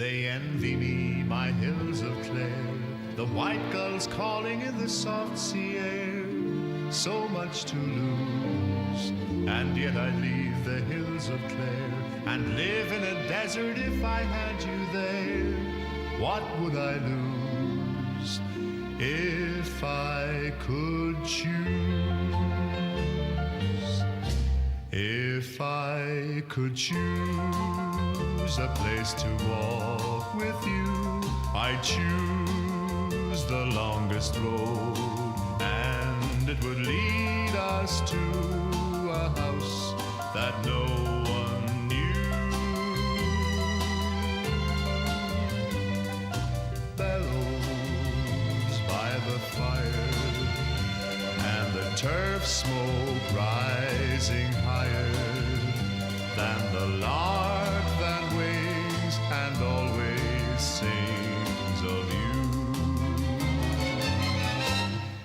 They envy me, my hills of Clare, the white gulls calling in the soft sea air. So much to lose, and yet I'd leave the hills of Clare and live in a desert if I had you there. What would I lose if I could choose? If I could choose a place to walk with you, I'd choose the longest road, and it would lead us to a house that no one knew. Bellows by the fire, and the turf smoke rising higher than the lark that wings and always sings of you.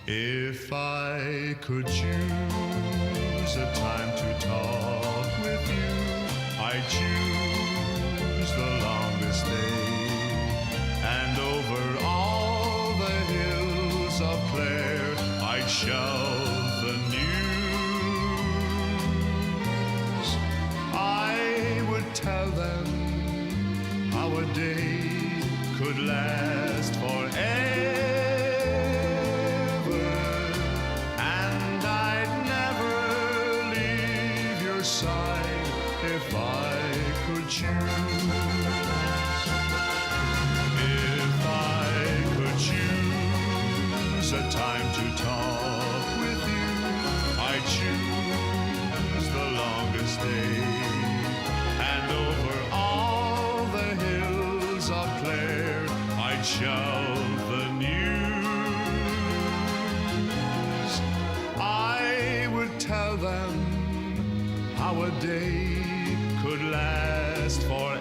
If I could choose a time to talk with you, I'd choose the longest day, and over all the hills of Clare I'd shout the news. I would tell them how a day could last forever, and I'd never leave your side if I could choose. If I could choose a time to talk with you, I'd choose the longest day, and over all the hills of Clare I'd shout the news. I would tell them how a day could last forever,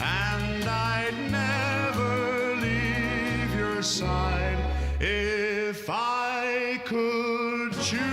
and I'd never leave your side if I could choose.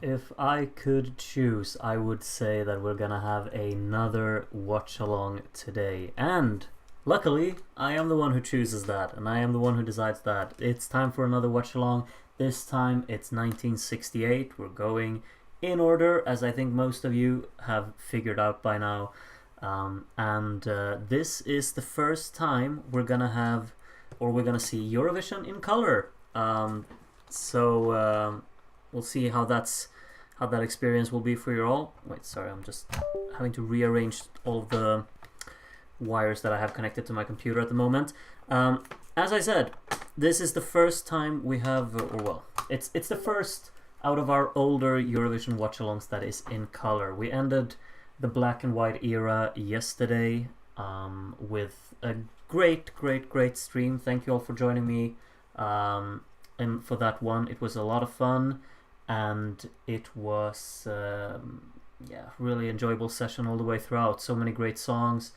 If I could choose, I would say that we're gonna have another watch along today, and luckily I am the one who chooses that, and I am the one who decides that it's time for another watch along. This time it's 1968. We're going in order, as I think most of you have figured out by now, and this is the first time we're gonna have, or we're gonna see Eurovision in color. We'll see how that experience will be for you all. Wait, sorry, I'm just having to rearrange all of the wires that I have connected to my computer at the moment. As I said, this is the first time we have, it's the first out of our older Eurovision watch-alongs that is in color. We ended the black and white era yesterday with a great stream. Thank you all for joining me. And for that one, it was a lot of fun, and it was really enjoyable session all the way throughout. So many great songs,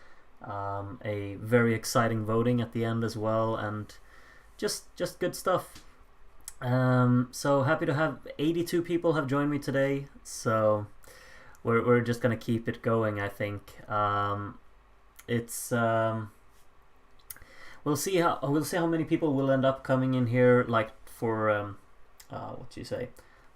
a very exciting voting at the end as well, and just good stuff. So happy to have 82 people have joined me today. So we're just gonna keep it going, I think. We'll see how many people will end up coming in here, like for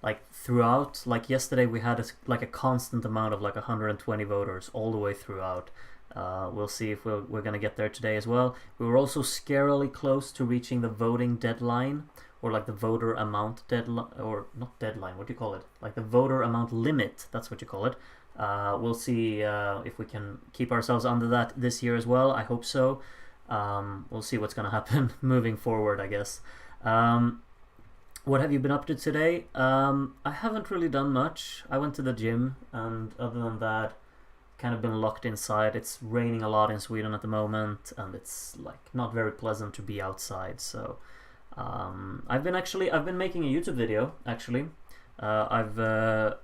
like throughout. Like yesterday we had a constant amount of like 120 voters all the way throughout. We'll see if we're gonna get there today as well. We were also scarily close to reaching the voting deadline, or like the voter amount deadline, or not deadline, what do you call it? Like the voter amount limit, that's what you call it. We'll see if we can keep ourselves under that this year as well. I hope so. We'll see what's gonna happen moving forward, I guess. What have you been up to today? I haven't really done much. I went to the gym, and other than that, kind of been locked inside. It's raining a lot in Sweden at the moment, and it's like not very pleasant to be outside. So I've been making a YouTube video actually. I've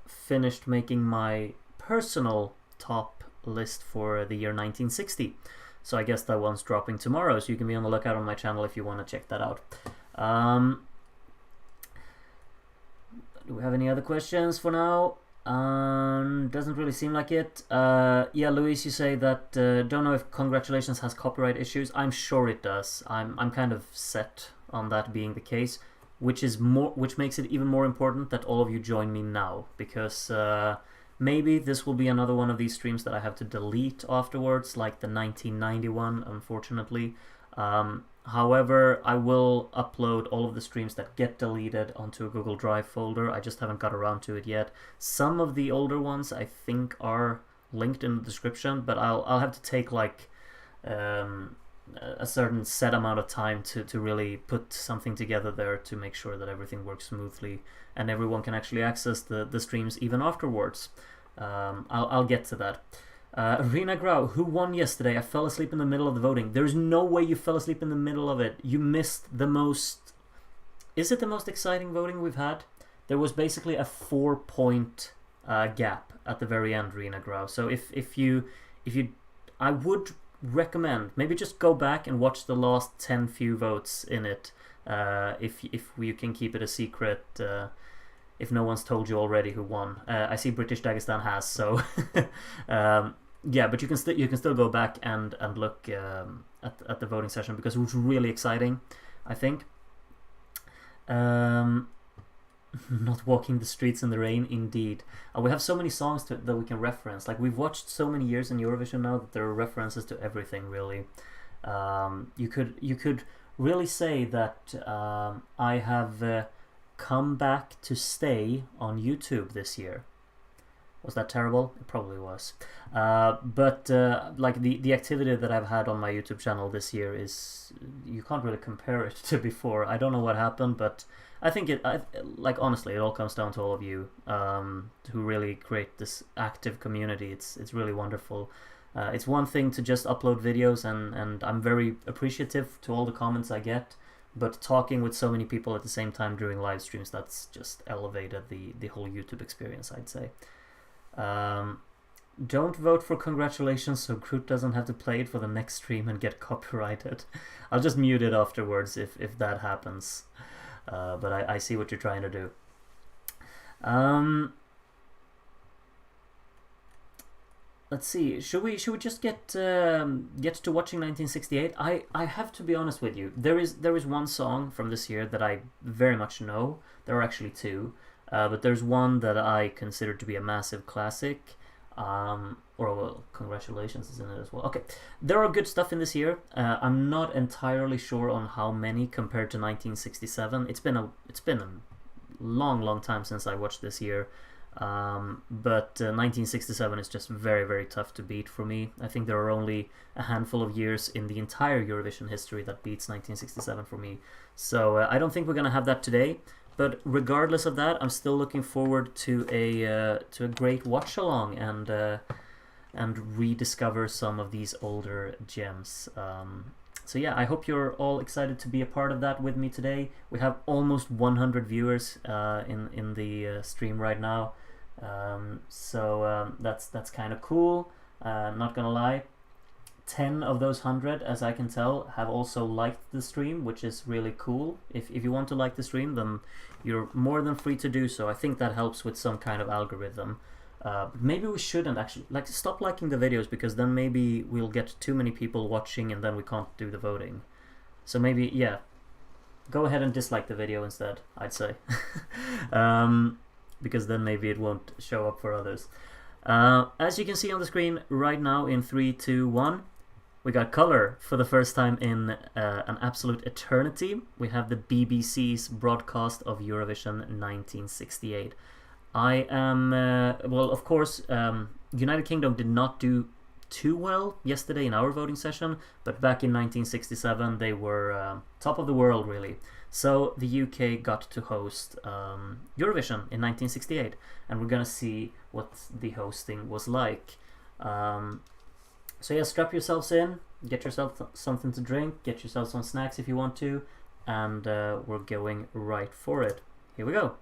finished making my personal top list for the year 1960. So I guess that one's dropping tomorrow, so you can be on the lookout on my channel if you want to check that out. Do we have any other questions for now? Doesn't really seem like it. Yeah, Luis, you say that don't know if Congratulations has copyright issues. I'm sure it does. I'm kind of set on that being the case, which makes it even more important that all of you join me now, because maybe this will be another one of these streams that I have to delete afterwards, like the 1991, unfortunately. However, I will upload all of the streams that get deleted onto a Google Drive folder. I just haven't got around to it yet. Some of the older ones I think are linked in the description, but I'll have to take like a certain set amount of time to really put something together there to make sure that everything works smoothly and everyone can actually access the streams even afterwards. I'll get to that. Rina Grau, who won yesterday? I fell asleep in the middle of the voting. There's no way you fell asleep in the middle of it. You missed the most... Is it the most exciting voting we've had? There was basically a 4-point gap at the very end, Rina Grau. So if you I would recommend maybe just go back and watch the last 10 few votes in it, if you can keep it a secret, if no one's told you already who won. I see British Dagestan has, so yeah, but you can still go back and look at the voting session, because it was really exciting, I think. Not walking the streets in the rain, indeed. We have so many songs that we can reference. Like, we've watched so many years in Eurovision now that there are references to everything, really. You could really say that I have come back to stay on YouTube this year. Was that terrible? It probably was. But like the activity that I've had on my YouTube channel this year is, you can't really compare it to before. I don't know what happened, but I think like honestly, it all comes down to all of you who really create this active community. It's really wonderful. It's one thing to just upload videos, and I'm very appreciative to all the comments I get. But talking with so many people at the same time during live streams, that's just elevated the whole YouTube experience, I'd say. Don't vote for Congratulations so Groot doesn't have to play it for the next stream and get copyrighted. I'll just mute it afterwards if that happens. But I see what you're trying to do. Let's see. Should we just get to watching 1968? I have to be honest with you. There is one song from this year that I very much know. There are actually two, but there's one that I consider to be a massive classic. Or well, Congratulations is in it as well. Okay, there are good stuff in this year. I'm not entirely sure on how many compared to 1967. It's been a long time since I watched this year. But 1967 is just very, very tough to beat for me. I think there are only a handful of years in the entire Eurovision history that beats 1967 for me. So I don't think we're gonna have that today. But regardless of that, I'm still looking forward to a great watch along and rediscover some of these older gems. So yeah, I hope you're all excited to be a part of that with me today. We have almost 100 viewers in the stream right now, so that's kind of cool. Not gonna lie, 10 of those 100, as I can tell, have also liked the stream, which is really cool. If you want to like the stream, then you're more than free to do so. I think that helps with some kind of algorithm. Maybe we shouldn't actually stop liking the videos, because then maybe we'll get too many people watching and then we can't do the voting. So maybe, yeah, go ahead and dislike the video instead, I'd say. Because then maybe it won't show up for others. As you can see on the screen right now, in 3, 2, 1, we got color for the first time in an absolute eternity. We have the BBC's broadcast of Eurovision 1968. I am, well, of course, United Kingdom did not do too well yesterday in our voting session, but back in 1967 they were top of the world, really. So the UK got to host Eurovision in 1968, and we're gonna see what the hosting was like. So yeah, strap yourselves in, get yourself something to drink, get yourself some snacks if you want to, and we're going right for it. Here we go.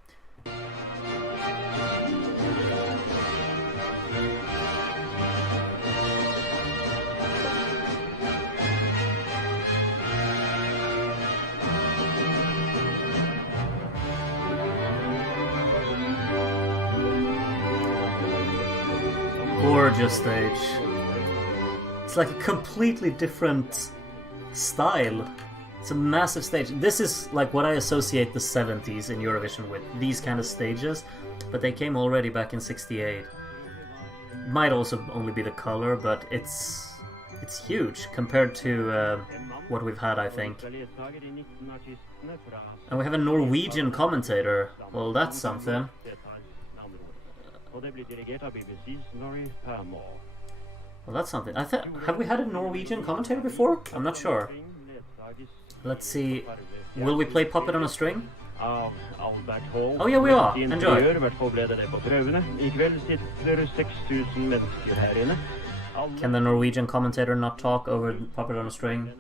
gorgeous stage. It's like a completely different style. It's a massive stage. This is like what I associate the 70s in Eurovision with, these kind of stages, but they came already back in 68. Might also only be the color, but it's huge compared to what we've had, I think. And we have a Norwegian commentator. Well, that's something. Well, that's something. Have we had a Norwegian commentator before? I'm not sure. Let's see. Will we play Puppet on a String? Oh yeah, we are. Enjoy. Can the Norwegian commentator not talk over Puppet on a String?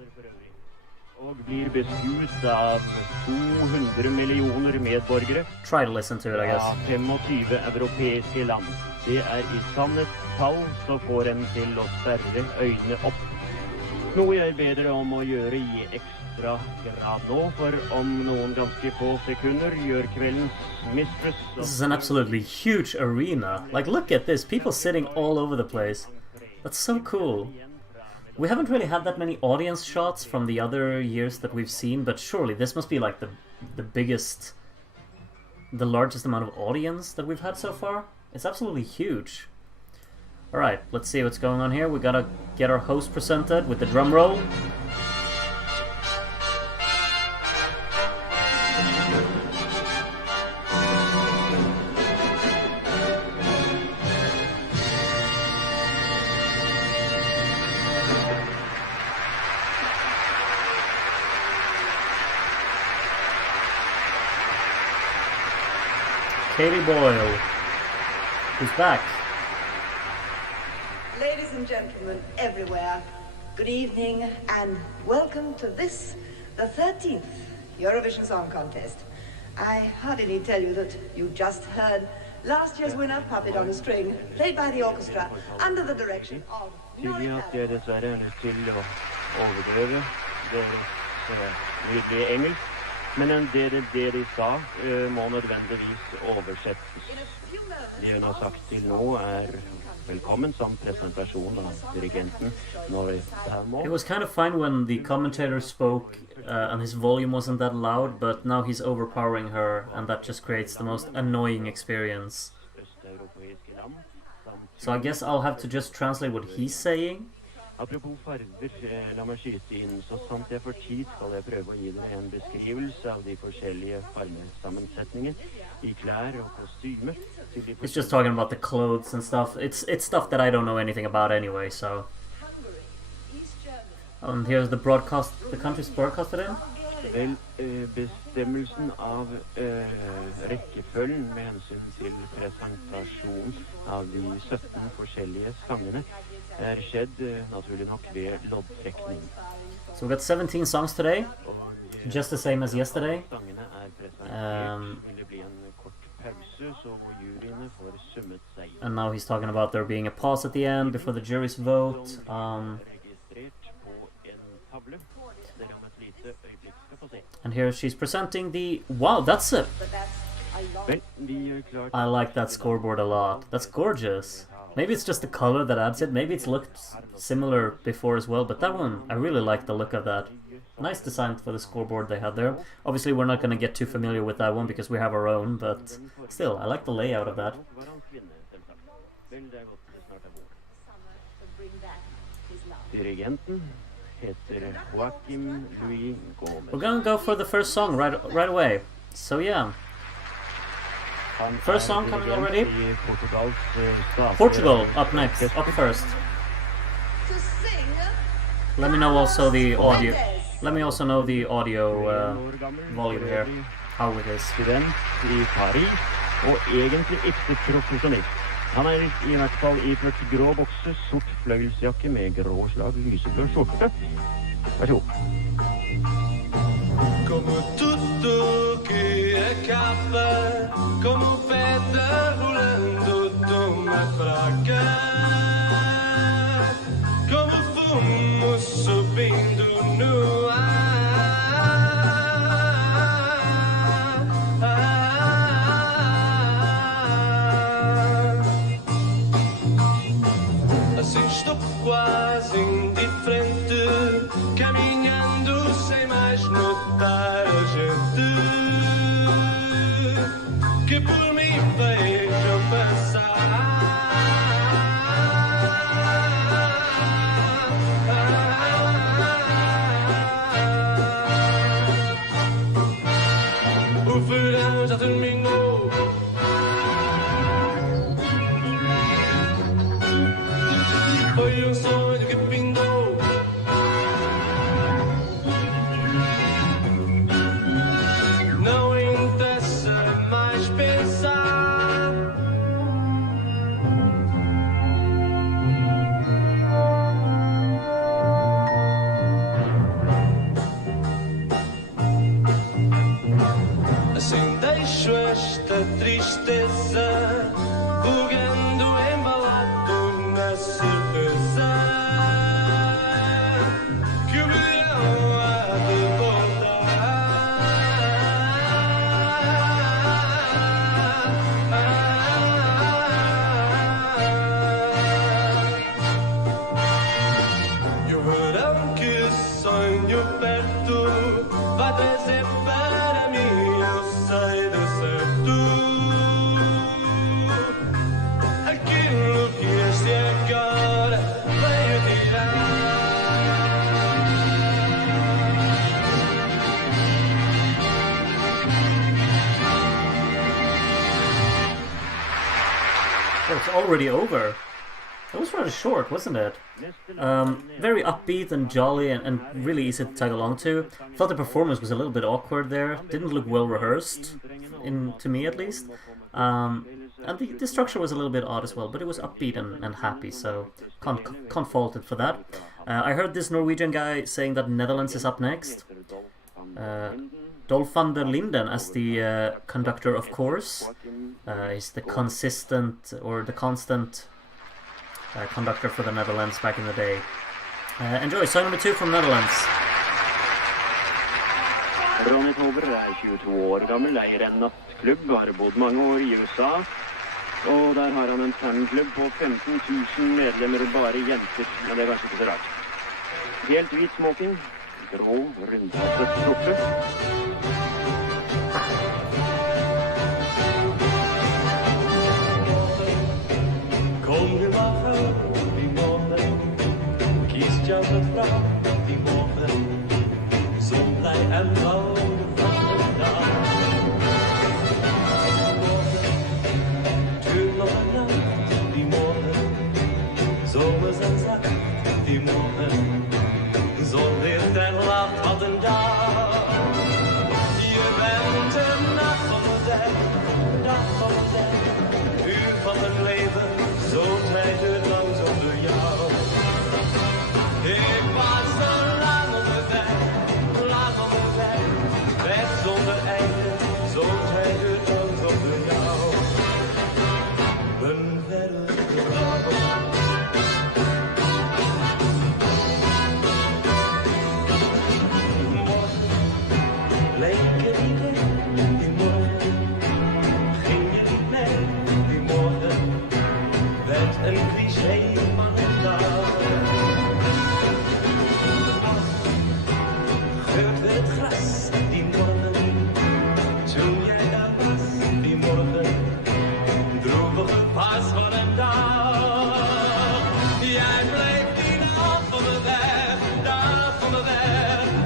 Try to listen to it, I guess. 25 europeiske land. Det I sannhetstall så får en til å sperre øynene opp. Noe jeg ber dere om å gjøre I ekstra grad nå, for om noen ganske få sekunder gjør kveldens mistress. This is an absolutely huge arena. Like, look at this. People sitting all over the place. That's so cool. We haven't really had that many audience shots from the other years that we've seen, but surely this must be like the biggest, the largest amount of audience that we've had so far. It's absolutely huge. Alright, let's see what's going on here. We gotta get our host presented with the drum roll. Katie Boyle, who's back. Ladies and gentlemen everywhere, good evening and welcome to this, the 13th Eurovision Song Contest. I hardly need tell you that you just heard last year's winner, Puppet on a String, played by the orchestra under the direction of Tydelig at jeg dessverre nødt til å overdøve deres nydelige engelsk. Men det de sa må nødvendigvis oversettes. Det hun har sagt til nå velkommen som presentasjon av dirigenten Norrie Palmer. It was kind of fine when the commentator spoke and his volume wasn't that loud, but now he's overpowering her and that just creates the most annoying experience. So I guess I'll have to just translate what he's saying. Apropos farver, la meg skyte inn, så sant jeg får tid skal jeg prøve å gi dere en beskrivelse av de forskjellige farvesammensetninger I klær og kostymer. He's just talking about the clothes and stuff. It's stuff that I don't know anything about anyway, so. And here's the broadcast, the country's broadcasted in. Vel, bestemmelsen av rekkefølgen med hensyn til presentasjon av de 17 forskjellige sangene skjedd naturlig nok ved loddtrekning. So we've got 17 songs today, just the same as yesterday. Sangene presentert, vil det bli en kort pause, så juryene får summet seg. And now he's talking about there being a pause at the end before the jury's vote. Registrert på en tavle. Dere om et lite øyeblikk skal få se. And here she's presenting the... Wow, that's it! Vel, vi gjør klart... I like that scoreboard a lot. That's gorgeous. Maybe it's just the color that adds it. Maybe it's looked similar before as well, but that one, I really like the look of that. Nice design for the scoreboard they had there. Obviously, we're not going to get too familiar with that one because we have our own, but still, I like the layout of that. Dirigenten heter Joachim Louis Gomez. We're going to go for the first song right away. So yeah. First song coming already. Portugal up next, up first. Let me know also the audio. Let me also know the audio volume here. How it is. Student I Paris, og egentlig ikke profesjonist. Han I hvert fall iført grå bokse, sort fløyelsjakke med grå slag, lyseblå skjorte. Vær så god. Como tudo que acaba, como pedra rolando toma pra cá, como fumo subindo no ar. quase indiferente, caminhando sem mais notar a gente que por mim vejam passar. O verão já terminou. Foi um sonho que pindou. Não interessa mais pensar. Assim deixo esta tristeza vogando embalado na certeza que o verão há de voltar. E o verão que sonho perto vai trazer para mim, eu sei de certo, aquilo que este agora veio tirar. Oh, it's already over. That was rather short, wasn't it? Very upbeat and jolly and really easy to tag along to. Thought the performance was a little bit awkward there. Didn't look well rehearsed, to me at least. And the structure was a little bit odd as well, but it was upbeat and happy, so can't fault it for that. I heard this Norwegian guy saying that Netherlands is up next. Dolf van der Linden as the conductor, of course. He's the constant conductor for the Netherlands back in the day. Enjoy song number 2 from Netherlands. Ronny Tober er 22 år gammel, eier en nattklubb, har bodd mange år i USA. Og der har han en fanklubb på 15 000 medlemmer, bare jenter, men det er kanskje ikke så rart. Helt hvit smoking, grå, rundhåret skjorte. Kongen var fram i morgen, Kristian fram i morgen, som blei en dag. Tuller natt i morgen, sover som sagt i morgen, så blir den latt av den dag. Jeg venter natt for deg, ut van het leven. Zo tijd het lang zonder jou. Ik was zo lang onderweg, weg zonder einde. Zo tijd het lang zonder jou. Een verre dag. Morgen leek het niet echt, die morgen ging je niet mee, die morgen. Werd een cliché van een dag. Geurt weer het gras die morgen, toen jij daar was die morgen, droevige pas van een dag. Jij bleef die dag van de weg,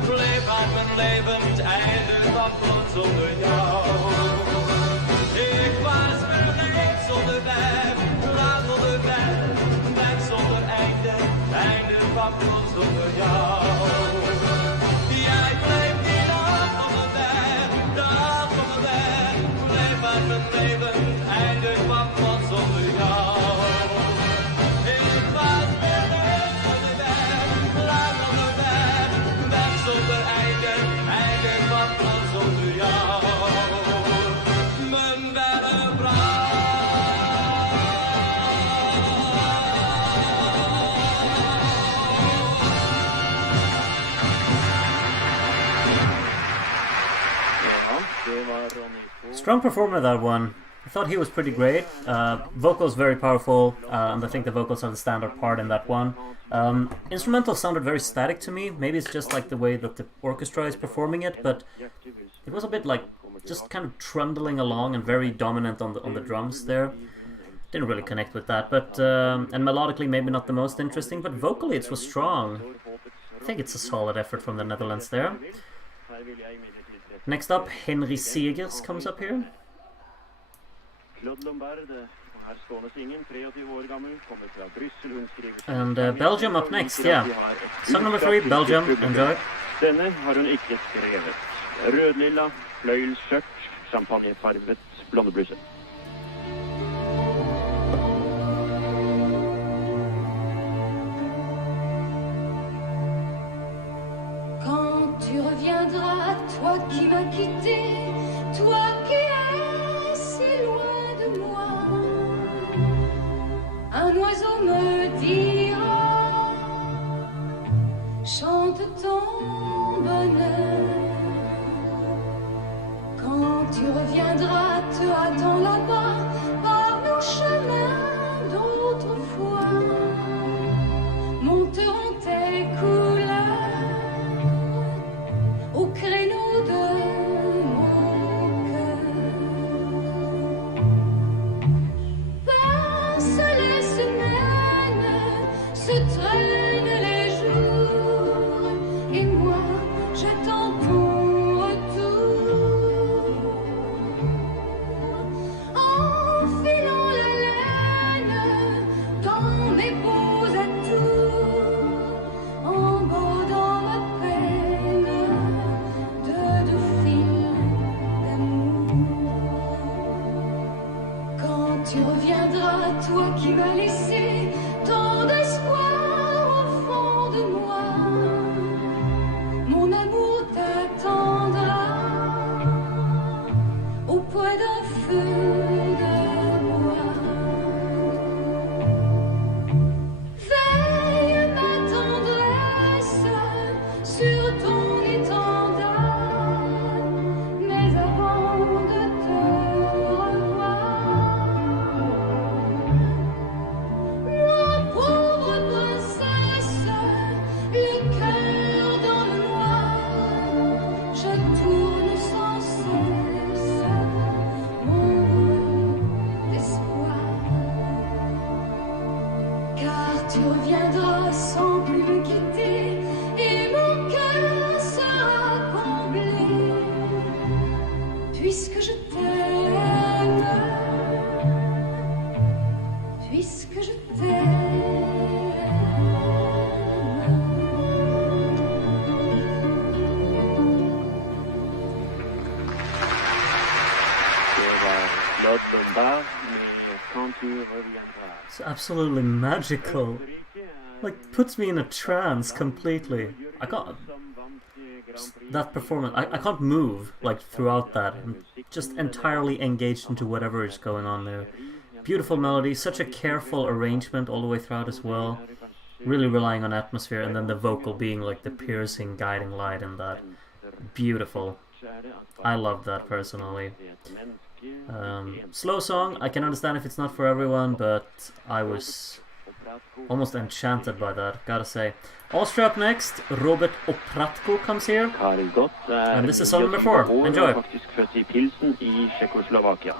bleef uit mijn leven, het einde van plots zonder jou. Ik was vergeet zonder weg. Weg zonder einde van plots zonder jou. Jij bleef die dag van de weg, bleef uit mijn leven, het einde van plots zonder jou. Ik was vergeet zonder weg, weg zonder einde van plots zonder jou. Mijn verre vrouw. Strong performer, that one. I thought he was pretty great. Vocals very powerful, and I think the vocals are the standard part in that one. Instrumental sounded very static to me. Maybe it's just like the way that the orchestra is performing it, but it was a bit like just kind of trundling along and very dominant on the drums there. Didn't really connect with that, but and melodically maybe not the most interesting, but vocally it was strong. I think it's a solid effort from the Netherlands there. Next up, Henry Segers comes up here. And Belgium up next, yeah. Song number 3, Belgium, enjoy. Denne har hun ikke skrevet. Rødlilla, fløyelsskjørt, champagnefarvet blondebluse. Quand tu reviendras, toi qui m'as quitté, toi qui es si loin de moi, un oiseau me dira, chante ton bonheur. Quand tu reviendras, te attends là-bas, par nos chemins d'autrefois, monteront tes couleurs au créneau de mon cœur. Passent les semaines, se traînent les jours, et moi j'attends ton retour. Enfilant la laine dans mes beaux atours, en bordant ma peine de deux fils d'amour. Quand tu reviendras, toi qui m'as laissé tant d'espoir au fond de moi, mon amour t'attendra auprès d'un feu de bois. Veille ma tendresse sur ton étendard, mais avant de te revoir, moi pauvre princesse, le cœur dans le noir, je tourne sans cesse mon espoir. Car tu reviendras sans plus me quitter, et mon cœur sera comblé, puisque je t'aime, puisque je t'aime. Det var Claude Lombard med Quand tu reviendras. It's absolutely magical. Like, puts me in a trance completely. I can't... That performance, I can't move, like, throughout that. I'm just entirely engaged into whatever is going on there. Beautiful melody, such a careful arrangement all the way throughout as well. Really relying on atmosphere, and then the vocal being like the piercing guiding light in that. Beautiful. I love that personally. Slow song, I can understand if it's not for everyone, but I was almost enchanted by that, gotta say. Austria up next, Robert Opratko comes here. Karl Gott And this is song number 4. Enjoy. Faktisk født i Pilsen i Tsjekkoslovakia.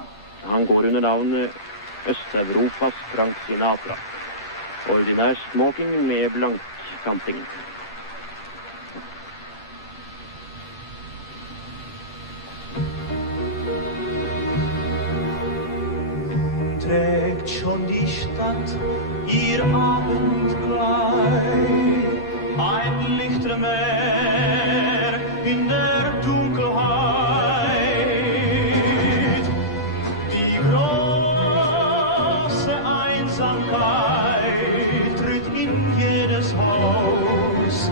Han går under navnet Øst-Europas Frank Sinatra. Ordinær smoking med blank kanting. Trägt schon die Stadt ihr Abendkleid, ein Lichtermeer in der Dunkelheit. Die große Einsamkeit tritt in jedes Haus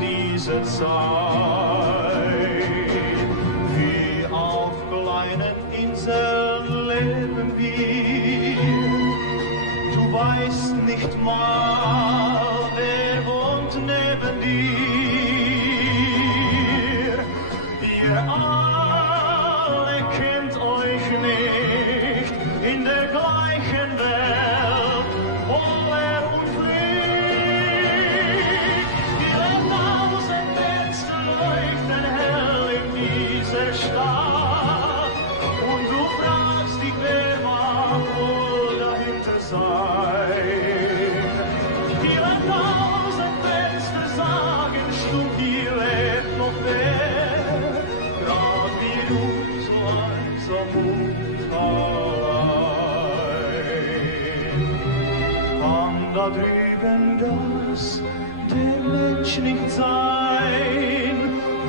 diese Zeit. Wie auf kleinen Inseln leben wir, du weißt nicht mal, wer wohnt neben dir. Ihr alle kennt euch nicht, tausend Fenster sagen, stumm hier lebt noch wer, grad wie du so einsam und allein. Kann da drüben das der Mensch nicht sein,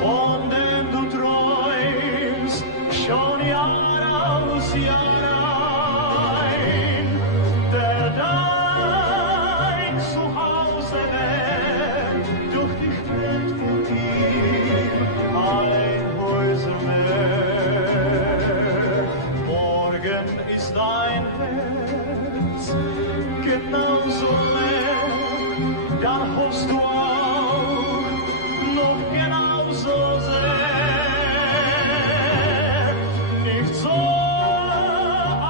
von dem du träumst, schon Jahr aus Jahr ein, der dein Zuhause wär, durch dich fällt von ihm ein Häusermeer. Morgen ist dein Herz genauso leer, dann hoffst du auch noch genauso sehr, nicht so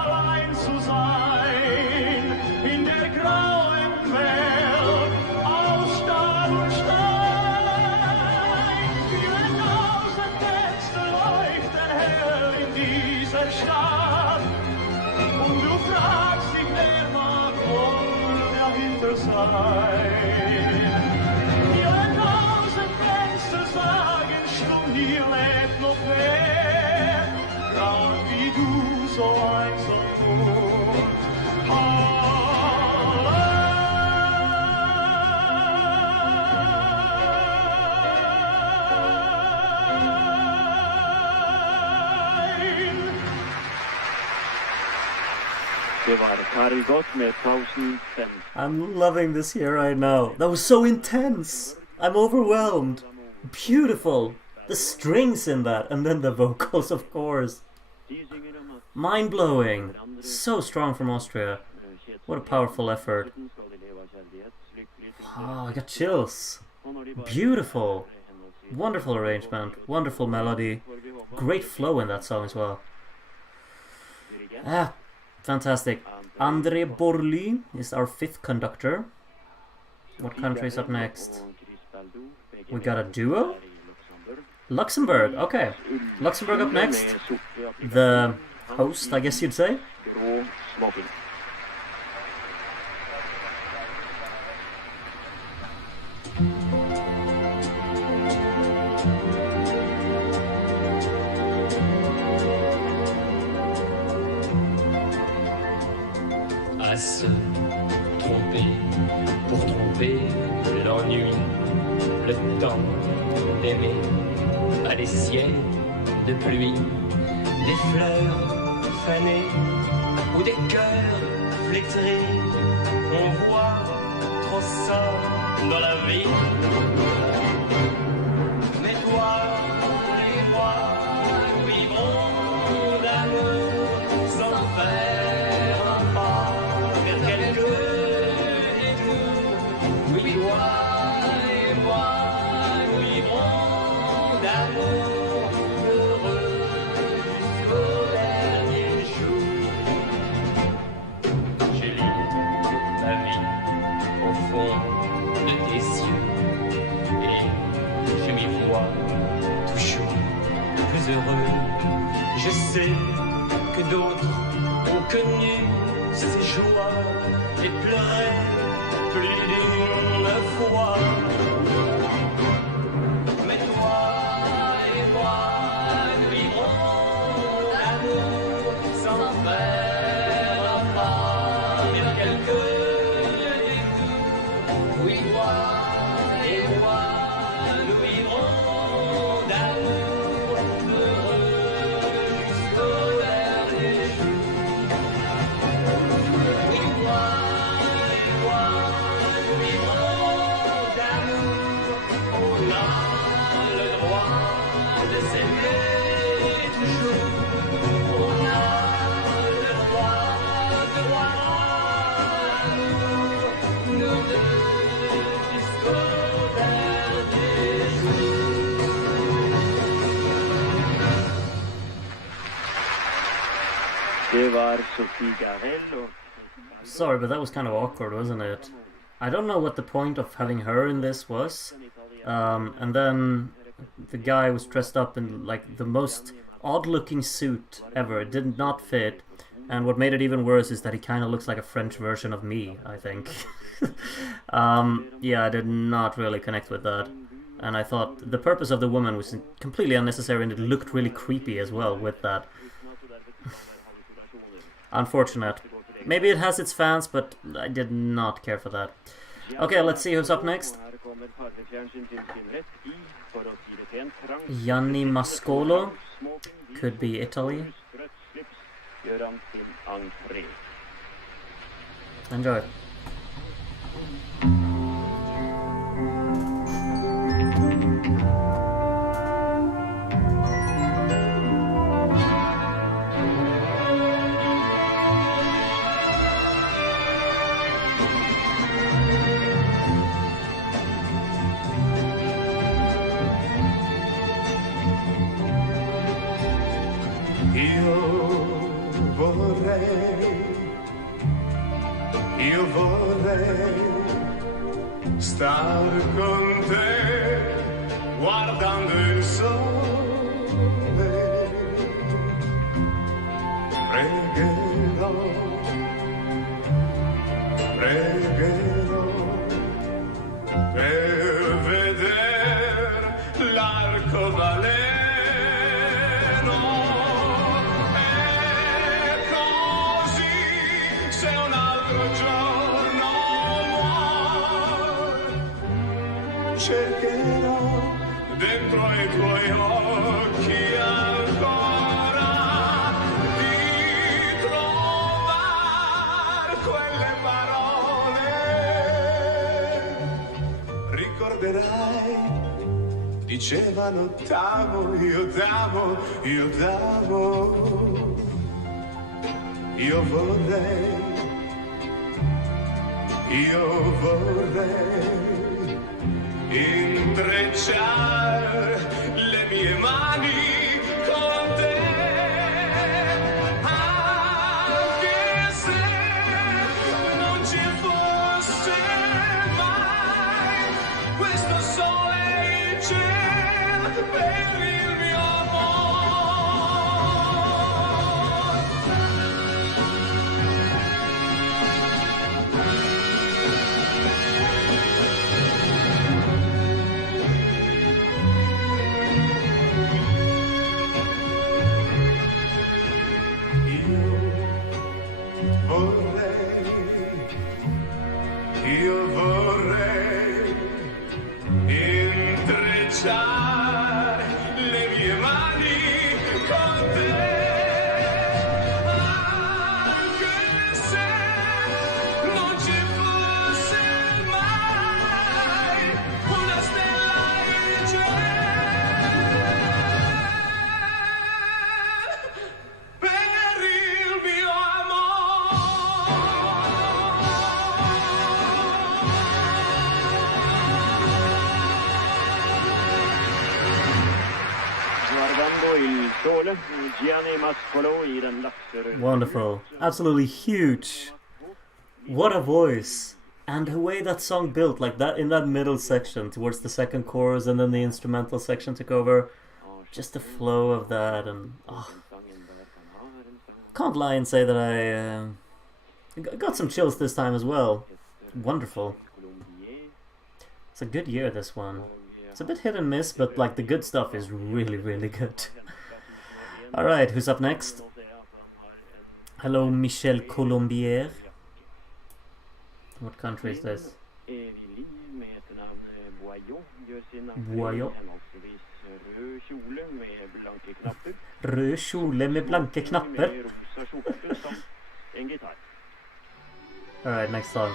allein zu sein in der grauen Welt aus Stahl und Stein. Viele tausend Fenster leuchten hell in dieser Stadt und du fragst dich, wer mag wohl dahinter sein. Viele tausend Fenster sagen, stumm hier lebt noch wer, grad wie du so einsam und allein. Det var Kari Gott med pausen 5. I'm loving this here right now. That was so intense. I'm overwhelmed. Beautiful. The strings in that, and then the vocals, of course. Mind-blowing. So strong from Austria. What a powerful effort. Oh, I got chills. Beautiful. Wonderful arrangement. Wonderful melody. Great flow in that song as well. Ah, fantastic. André Borly is our 5th conductor. What country is up next? We got a duo? Luxembourg, okay. Luxembourg up next. The host, I guess you'd say. Grå smoking. À se tromper pour tromper l'ennui, le temps d'aimer, à des ciels de pluie, des fleurs fanées ou des cœurs flétris. On voit trop ça dans la vie. Mais toi et moi, nous vivrons d'amour sans faire un pas vers quelque détour. Oui, toi et moi, nous vivrons d'amour heureux jusqu'au dernier jour. J'ai lu ma vie au fond de tes yeux et je m'y vois toujours plus heureux. Je sais que d'autres ont connu ces joies et pleuré plus d'une fois. Mais toi et moi, nous vivrons d'amour sans faire un pas vers quelque détour. Oui, toi et moi, nous vivrons d'amour heureux jusqu'au dernier jour. Oui, toi et moi, nous vivrons d'amour. On a le droit de s'aimer toujours. On a le droit de voir l'amour, nous deux, jusqu'au dernier jour. Det var Sophie Garel och Sorry, but that was kind of awkward, wasn't it? I don't know what the point of having her in this was. And then the guy was dressed up in like the most odd-looking suit ever. It did not fit. And what made it even worse is that he kind of looks like a French version of me, I think. Yeah, I did not really connect with that. And I thought the purpose of the woman was completely unnecessary, and it looked really creepy as well with that. Unfortunate. Maybe it has its fans, but I did not care for that. Okay, let's see who's up next. Gianni Mascolo. Could be Italy. Enjoy. Io vorrei star con te guardando il sole. Pregherò, pregherò per vedere l'arcobaleno. Cercherò dentro i tuoi occhi ancora di trovare quelle parole. Ricorderai, dicevano t'amo, io t'amo, io t'amo. Io vorrei intrecciare le mie mani con te, anche se non ci fosse mai questo sole e il cielo per il mio Io vorrei intrecciare le mie mani con te, anche se non ci fosse mai una stella in cielo per il mio Wonderful. Absolutely huge. What a voice. And the way that song built, like that in that middle section towards the second chorus, and then the instrumental section took over. Just the flow of that, and can't lie and say that I got some chills this time as well. Wonderful. It's a good year, this one. It's a bit hit and miss, but like the good stuff is really, really good. Alright, who's up next? Hello, Michel Colombier. What country is this? Boyo. Rød kjole med blanke knapper. Alright, next song.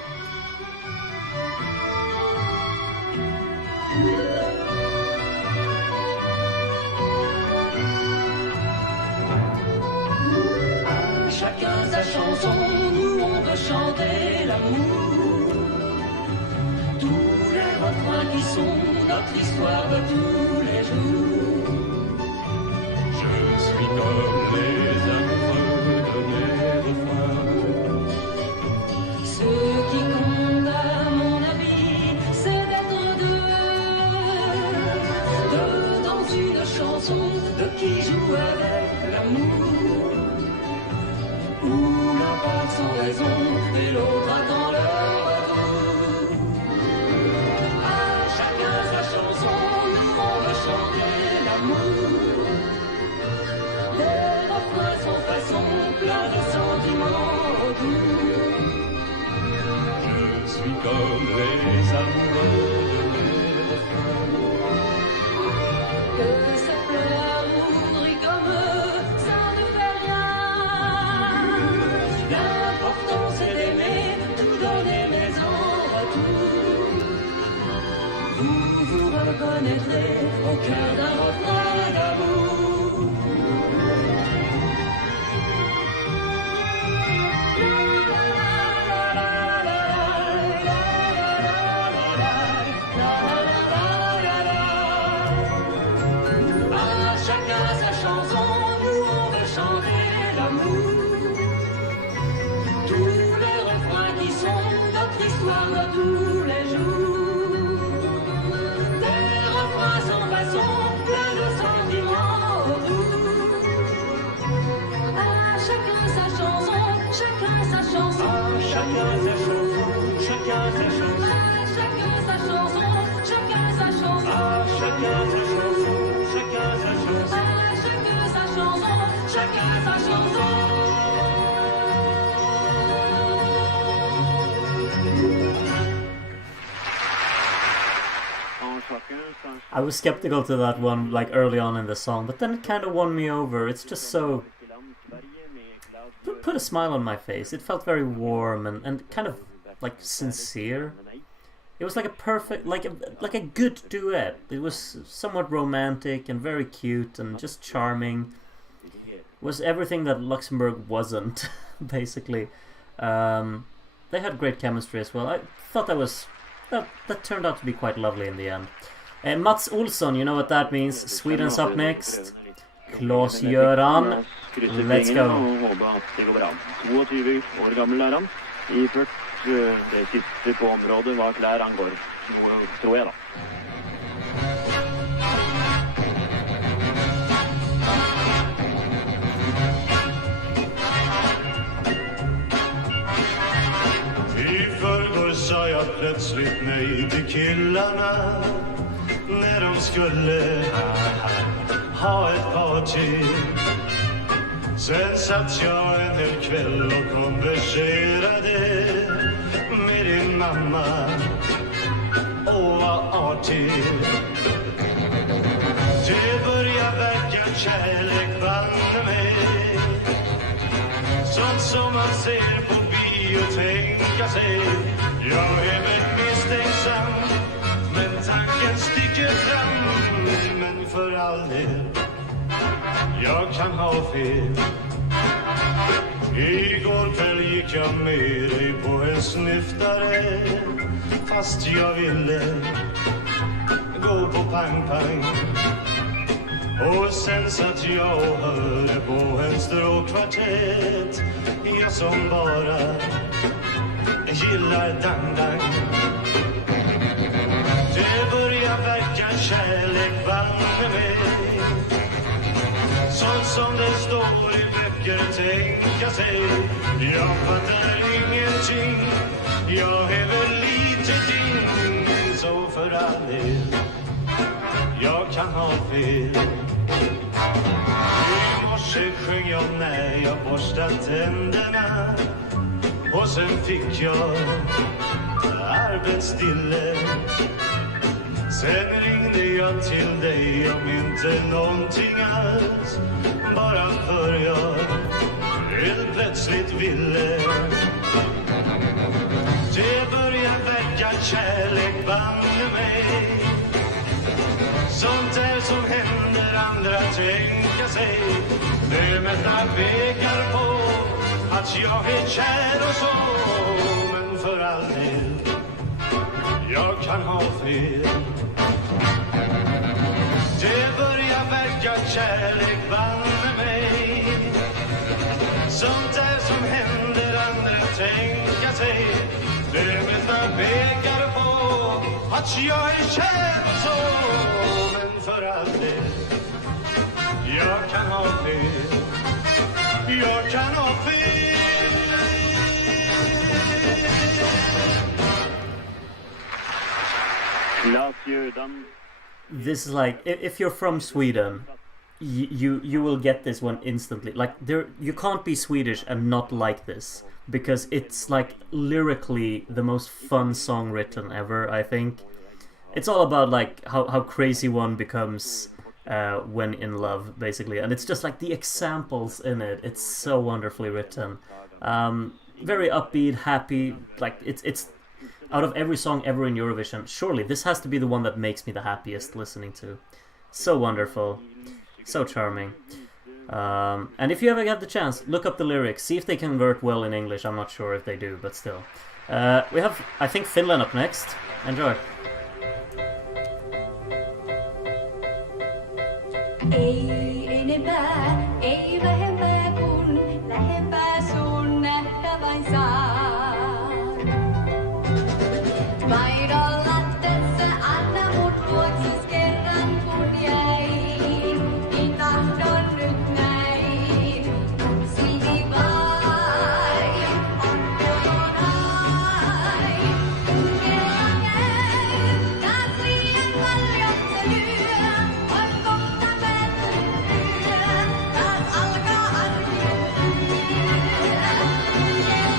Chacun sa chanson, nous on veut chanter l'amour. Tous les refrains qui sont notre histoire de tous les jours. Je suis comme les amoureux de mes refrains. Ce qui compte à mon avis, c'est d'être deux dans une chanson, de qui joue avec l'amour. Où reconnaîtrai au cœur d'un refrain d'amour. Ah, chacun sa chanson, nous on veut chanter l'amour. Tous les refrains qui sont notre histoire de tous les jours. Des refrains sans façon, plein de sentiments au bout. Ah, chacun sa chanson, chacun sa chanson. Ah, chacun sa chanson, chacun sa chanson. Ah, chacun sa chanson, chacun sa chanson. Ah, chacun sa chanson, chacun sa chanson. Ah, chacun sa chanson, chacun sa chanson. I was skeptical to that one like early on in the song, but then it kind of won me over. It's just so put a smile on my face. It felt very warm and kind of like sincere. It was like a perfect, like a good duet. It was somewhat romantic and very cute and just charming. It was everything that Luxembourg wasn't, basically. They had great chemistry as well. I thought that turned out to be quite lovely in the end. Mats Olsson, you know what that means. Sweden's up next. Klas-Göran, let's go. 22 år gammel er han. Iført det siste på området hva klær angår. Tror jeg da. I förrgår sa jag plötsligt nej till killarna när de skulle ha ett party. Sen satt jag en hel kväll och konverserade med din mamma. Åh, vad artig. Det börjar verka kärlek, banne mig. Sånt som man ser på bio, tänka sig. Jag är väl misstänksam, men tanken sticker fram. Men för all del, jag kan ha fel. Igår kväll gick jag med dig på en snyftare, fast jag ville gå på pang-pang. Och sen satt jag och hörde på en stråkkvartett, jag som bara gillar dang-dang. Det börjar verka kärlek, banne mig. Sånt som det står i böcker, tänka sig. Jag fattar ingenting, jag är väl lite din. Så för all del, jag kan ha fel. I morse sjöng jag när jag borstade tänderna. Och sen fick jag arbetsstille. Sen ringde jag till dig om inte någonting alls, bara för jag helt plötsligt ville. Det börjar verka kärlek, banne mig. Sånt där som händer andra, tänka sig. Det mesta pekar på att jag är kär och så. Men för all del, jag kan ha fel. Det börjar verka kärlek, banne mig. Sånt där som händer andra, tänka sig. Det mesta pekar på att jag är kär och så. Men för all del, jag kan ha fel. Jag kan ha fel. Klas-Göran. This is like, if you're from Sweden, you will get this one instantly. Like, you can't be Swedish and not like this, because it's like lyrically the most fun song written ever, I think. It's all about like how crazy one becomes when in love, basically, and it's just like the examples in it. It's so wonderfully written, very upbeat, happy. Like it's out of every song ever in Eurovision, surely this has to be the one that makes me the happiest listening to. So wonderful, so charming. And if you ever get the chance, look up the lyrics, see if they convert well in English. I'm not sure if they do, but still. We have, I think, Finland up next. Enjoy. Ei enempää, ei vähempää, kun lähempää sun nähdä vain saan. Vain olla tässä, anna mut luokses kerran kun jäin. Niin tahdon nyt näin, silti vain on kokonaan. Kela käy, taas liian paljon se lyö. On kohta päättynyt yö, taas alkaa arkinen työ. Kela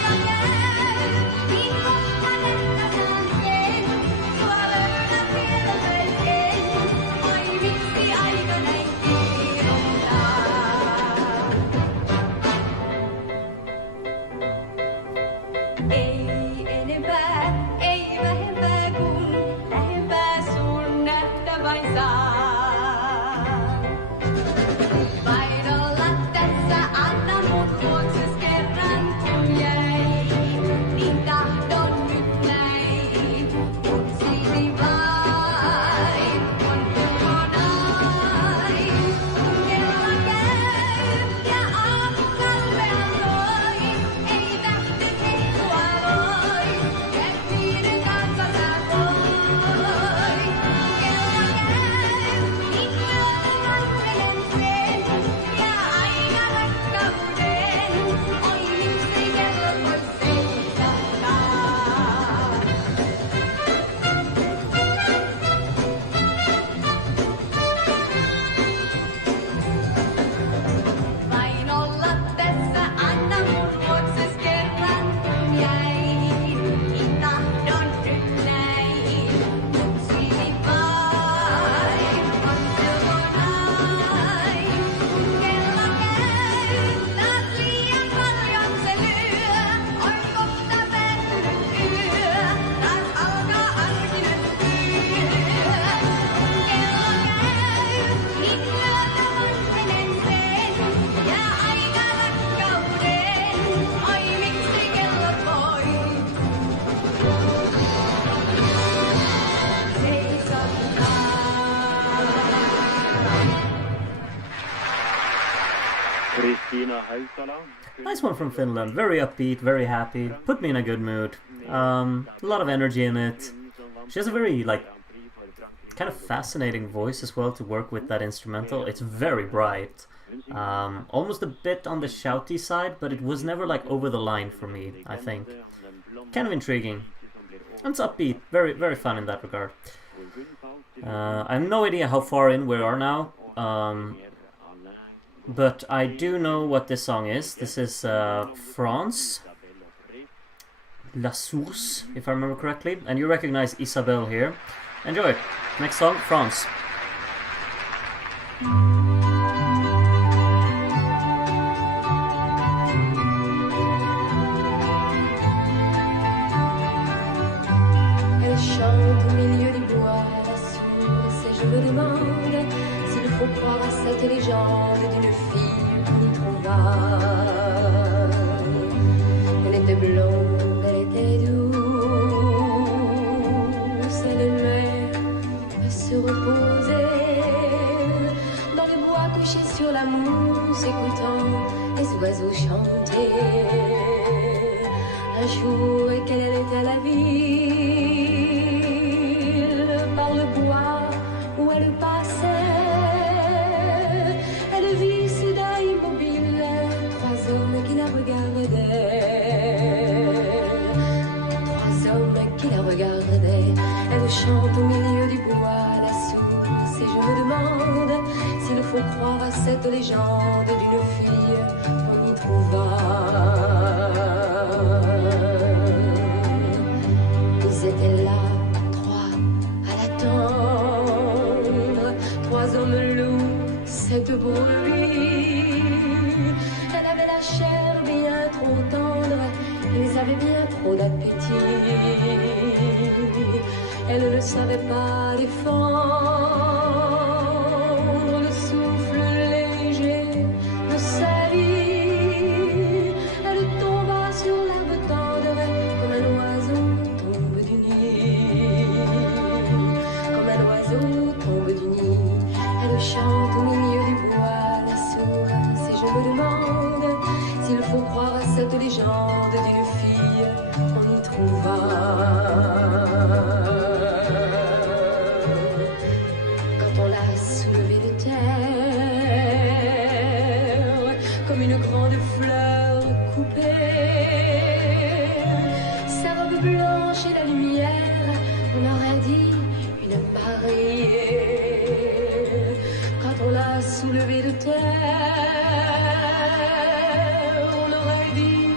käy, niin kohta nähdä saan sen. Sua löydän vielä melkein, oi miksi aika näin kiiruhtaa. Ei enempää, ei vähempää, kun lähempää sun nähdä vain saan. Vain olla tässä, anna mut luokses kerran kun jäin. Niin tahdon nyt näin, mut silti vain on kokonaan. Kun kela käy ja aamu kalpean toi, ei tähti heittua voi, jättiiden kanssa sä voi. Kela käy, niin myöhään menen sen, ja aina rakkauden, oi miksi kello voi seisahtaa. Vain olla tässä, anna mun luokses kerran kun jäin. Niin tahdon nyt näin, mut silti vain on kokonaan. Kun kela käy, taas liian paljon se lyö. On kohta päättynyt yö, taas alkaa arkinen työ. Kun kela käy, niin myöhään menen sen, ja aika rakkauden, oi miksi kellot voi Kristiina Hautala. Nice one from Finland. Very upbeat, very happy. Put me in a good mood. A lot of energy in it. She has a very, like, kind of fascinating voice as well to work with that instrumental. It's very bright. Almost a bit on the shouty side, but it was never, like, over the line for me, I think. Kind of intriguing. And it's upbeat. Very, very fun in that regard. I have no idea how far in we are now. But I do know what this song is. This is France. La Source, if I remember correctly. And you recognize Isabelle here. Enjoy. Next song, France. Elle chante au milieu des bois, la source, et je me demande s'il faut croire à cette légende d'une fille qu'on y trouva. Elle était blonde, elle était douce, elle aimait se reposer dans le bois couché sur la mousse, écoutant les oiseaux chanter. Un jour qu'elle était à la ville, par le bois où elle passait, elle vit soudain immobile trois hommes qui la regardaient. Trois hommes qui la regardaient. Elle chante au milieu du bois la source, et je me demande s'il faut croire à cette légende d'une fille qu'on y trouva. Ils étaient là, trois, à l'attendre. Trois hommes loups, cette brebis. Elle avait la chair bien trop tendre, ils avaient bien trop d'appétit. Elle ne savait pas défendre le souffle léger de sa vie. Elle tomba sur l'herbe tendre comme un oiseau tombe du nid. Comme un oiseau tombe du nid. Elle chante au milieu du bois la source et je me demande s'il faut croire à cette légende d'une fille qu'on y trouva. Quand on l'a soulevée de terre, comme une grande fleur coupée, sa robe blanche et la lumière, on aurait dit une mariée. Quand on l'a soulevée de terre, on aurait dit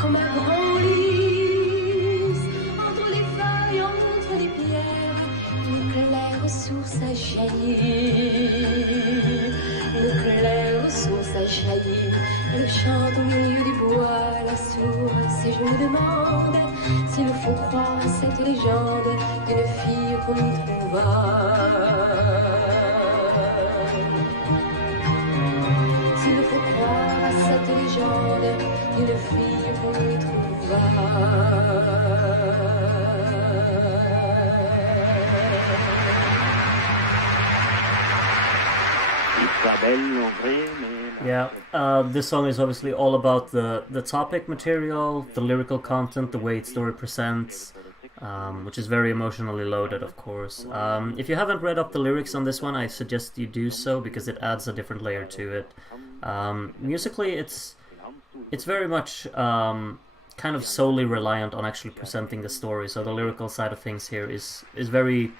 comme un grand lys, entre les feuilles, entre les pierres, une claire source a jailli. Une claire source a jailli. Elle chante au milieu du bois la source et je me demande s'il faut croire à cette légende d'une fille qu'on y trouva. S'il faut croire à cette légende d'une fille qu'on y trouva. Yeah, this song is obviously all about the topic material, the lyrical content, the way its story presents, which is very emotionally loaded, of course. If you haven't read up the lyrics on this one, I suggest you do so because it adds a different layer to it. Musically, it's very much kind of solely reliant on actually presenting the story, so the lyrical side of things here is very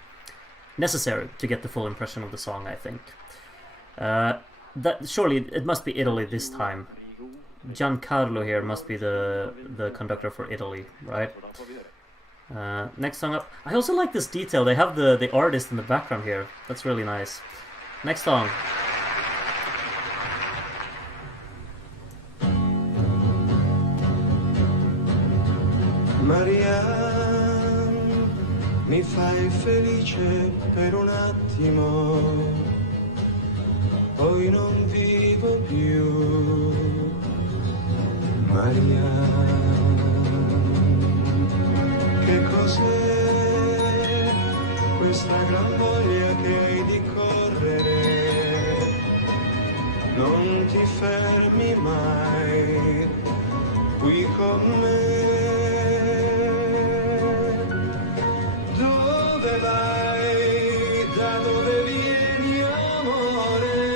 necessary to get the full impression of the song, I think. That surely it must be Italy this time. Giancarlo here must be the conductor for Italy, right? Next song up. I also like this detail. They have the artist in the background here. That's really nice. Next song. Marianne, mi fai felice per un attimo, poi non vivo più. Marianne, che cos'è questa gran voglia che hai di correre? Non ti fermi mai qui con me. Dove vai? Da dove vieni, amore?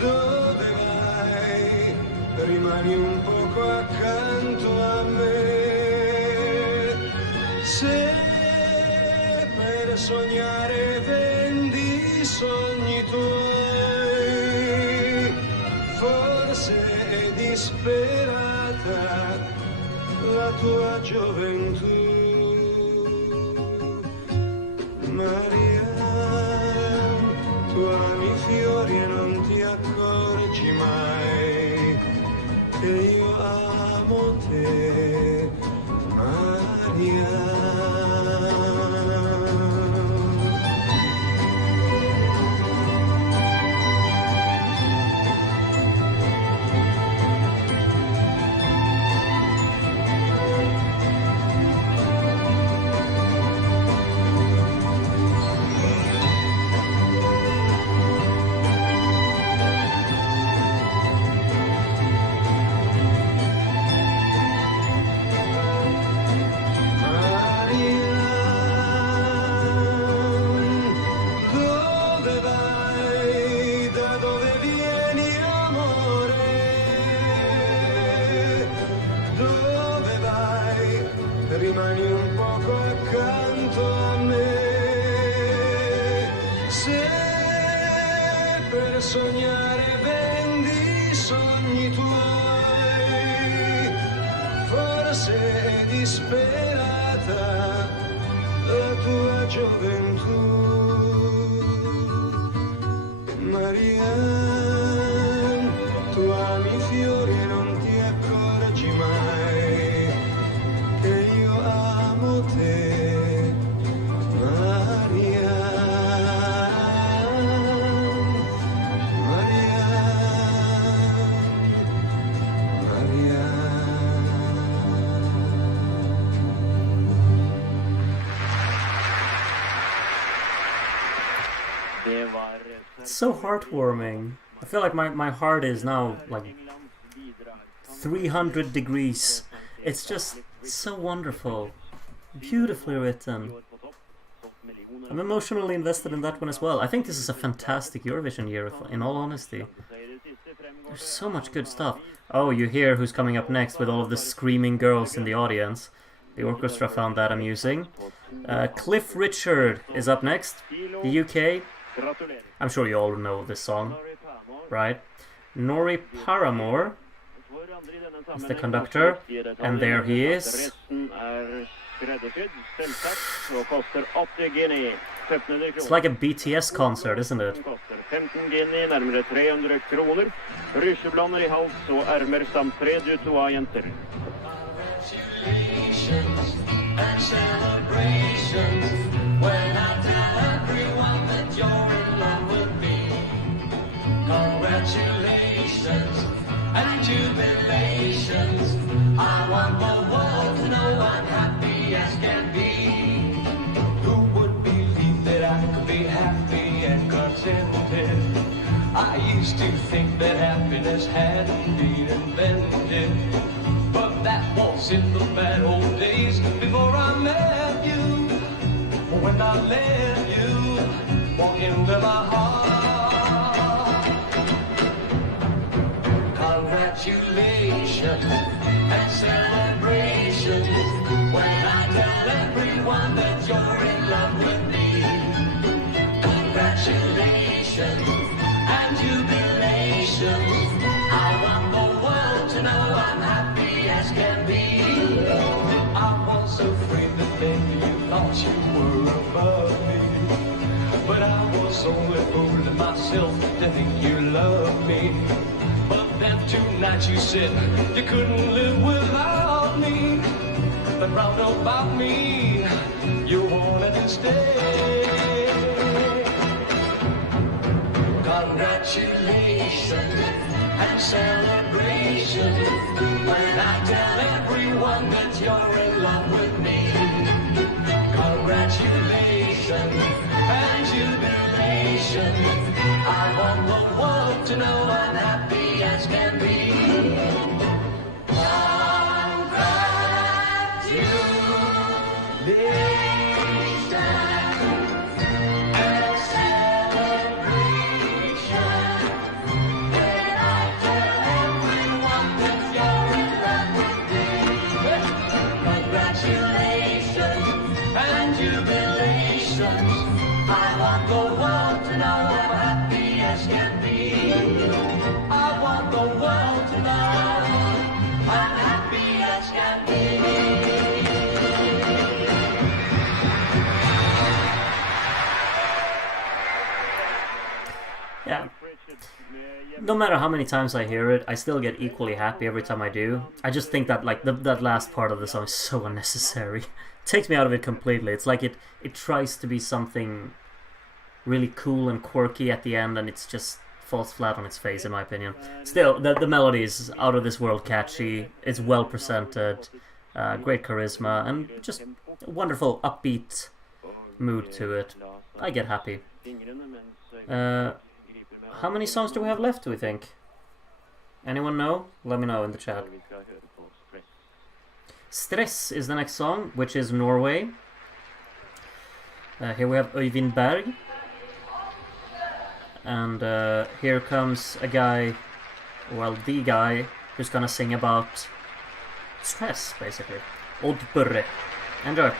Dove vai? Rimani un poco accanto a me. Se per sognare vendi i sogni tuoi, forse è disperata la tua gioventù. Marianne, tu ami i fiori e non ti accorgi mai che io amo te, Marianne. Rimani un poco accanto a me. Se per sognare vendi i sogni tuoi, forse è disperata la tua gioventù. Marianne, tu ami i fiori e non ti accorgi mai che io It's so heartwarming. I feel like my heart is now like 300 degrees. It's just so wonderful. Beautifully written. I'm emotionally invested in that one as well. I think this is a fantastic Eurovision year, in all honesty. There's so much good stuff. Oh, you hear who's coming up next with all of the screaming girls in the audience. The orchestra found that amusing. Cliff Richard is up next. The UK. I'm sure you all know this song, right? Nori Paramore is the conductor, and there he is. It's like a BTS concert, isn't it? And celebrations when I tell everyone that you're in love with me. Congratulations and jubilations. I want the world to know I'm happy as can be. Who would believe that I could be happy and contented? I used to think that happiness hadn't been invented. But that was in the bad old days before I met you. When I let you walk into my heart. Congratulations and celebrations when I tell everyone that you're in love with me. Congratulations and jubilations. I want the world to know I'm happy as can be. I was afraid that maybe you thought you were above me, but I was only fooling myself to think you loved me. But then tonight you said you couldn't live without me. But round about me, you wanted to stay. Congratulations and celebrations when I tell everyone that you're in love with me. Congratulations and jubilations. I want the world to know I'm happy as can be. Yeah. No matter how many times I hear it, I still get equally happy every time I do. I just think that like that last part of the song is so unnecessary. It takes me out of it completely. It's like it tries to be something really cool and quirky at the end, and it's just falls flat on its face in my opinion. Still, the melody is out of this world catchy. It's well presented, great charisma, and just a wonderful upbeat mood to it. I get happy. How many songs do we have left, do we think? Anyone know? Let me know in the chat. Stress is the next song, which is Norway. Here we have Øyvind Berg. And here comes a guy, well, the guy, who's gonna sing about stress, basically. Odd Burre. Enjoy.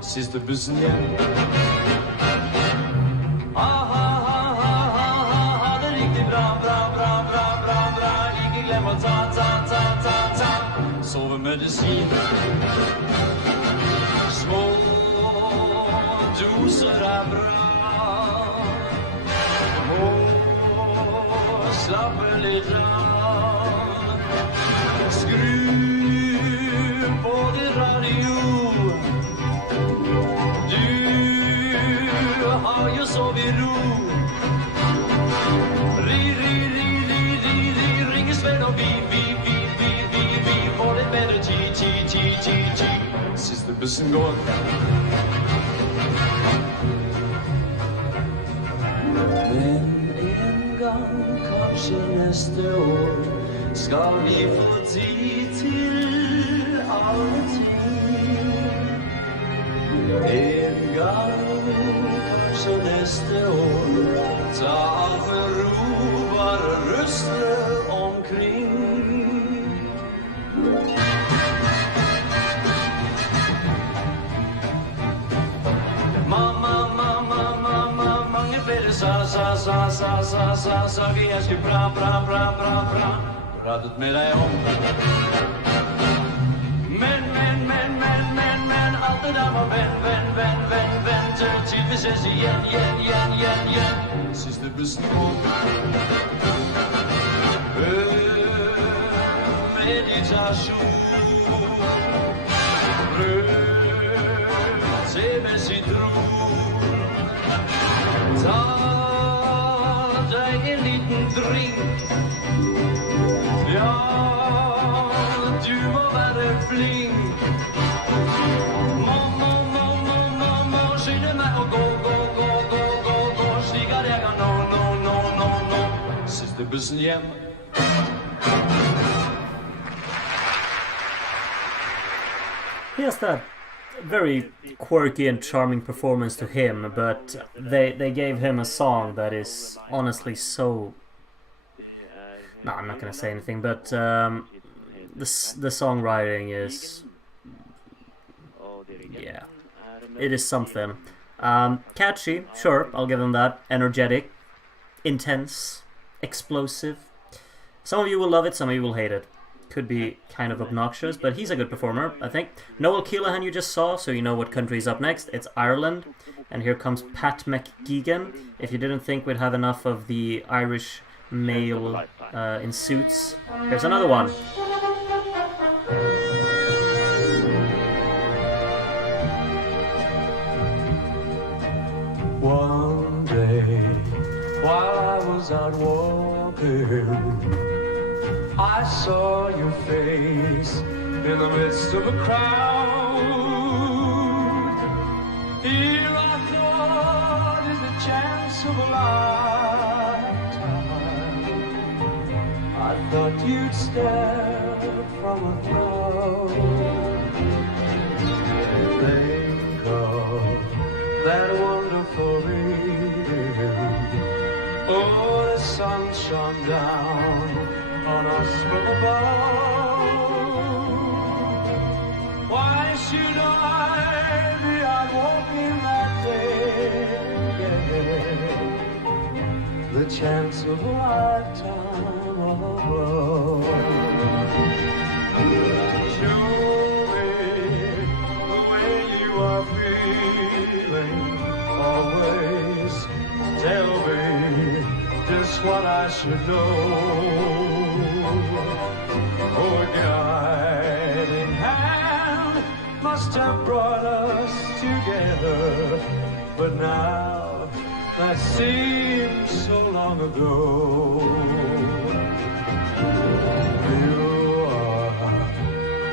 Siste bussen hjem. Det er riktig bra. Ikke glem å ta. Sovemedisin. Små doser er bra. Må slappe litt av. Skru på din radio. Har jo sovet i ro. bussen går. Men en gang, kanskje neste år, skal vi få tid til alle ting. En gang, kanskje neste år, ta alt med ro, bare rusle omkring. Mange flere saker jeg skulle pratet med deg om. Men alt det der var vent til vi ses igjen. Siste bussen går. Meditasjon. Prøv se med sitron. Ta deg en liten drink. Ja, du må være flink. Må skynde meg og gå. Slik at jeg kan nå. Siste bussen hjem. He has that very quirky and charming performance to him, but they gave him a song that is honestly so... No, I'm not gonna say anything, but the songwriting is... Yeah, it is something. Catchy, sure, I'll give him that. Energetic, intense, explosive. Some of you will love it, some of you will hate it. Could be kind of obnoxious, but he's a good performer, I think. Noel Keelan you just saw, so you know what country is up next. It's Ireland, and here comes Pat McGeegan. If you didn't think we'd have enough of the Irish male in suits, here's another one. One day, while I was out walking, I saw your face in the midst of a crowd. Here I thought is the chance of a lifetime. I thought you'd stare from a cloud. Think of that wonderful evening. Oh, the sun shone down on us from above. Why should I be out walking that day? The chance of a lifetime of love. Show me the way you are feeling. Always tell me just what I should know. Oh, a guiding hand must have brought us together, but now that seems so long ago. You are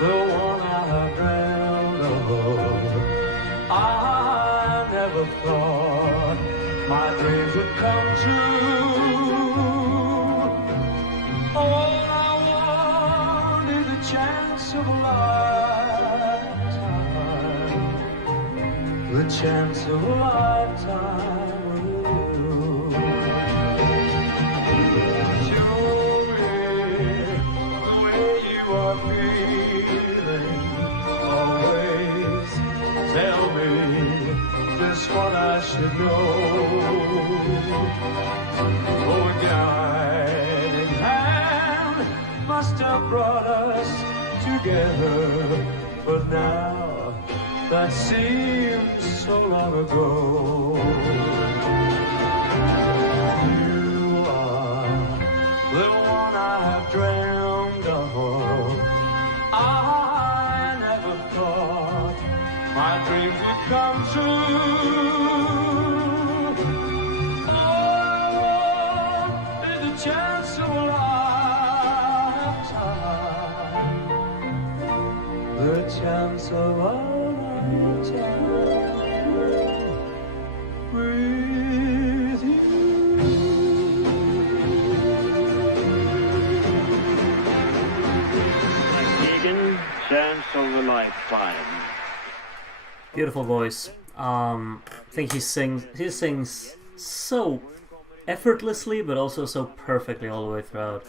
the one I have dreamed of. I never thought my dreams would come true. All I want is a chance of a lifetime. The chance of a lifetime with you. Show me the way you are feeling. Always tell me just what I should know. Oh, a guiding hand must have brought us together, but now that seems so long ago. You are the one I have dreamed of. I never thought my dreams would come true. All I want is a chance of a lifetime. The chance of a lifetime. Chance of a lifetime. Beautiful voice. I think he sings so effortlessly, but also so perfectly all the way throughout.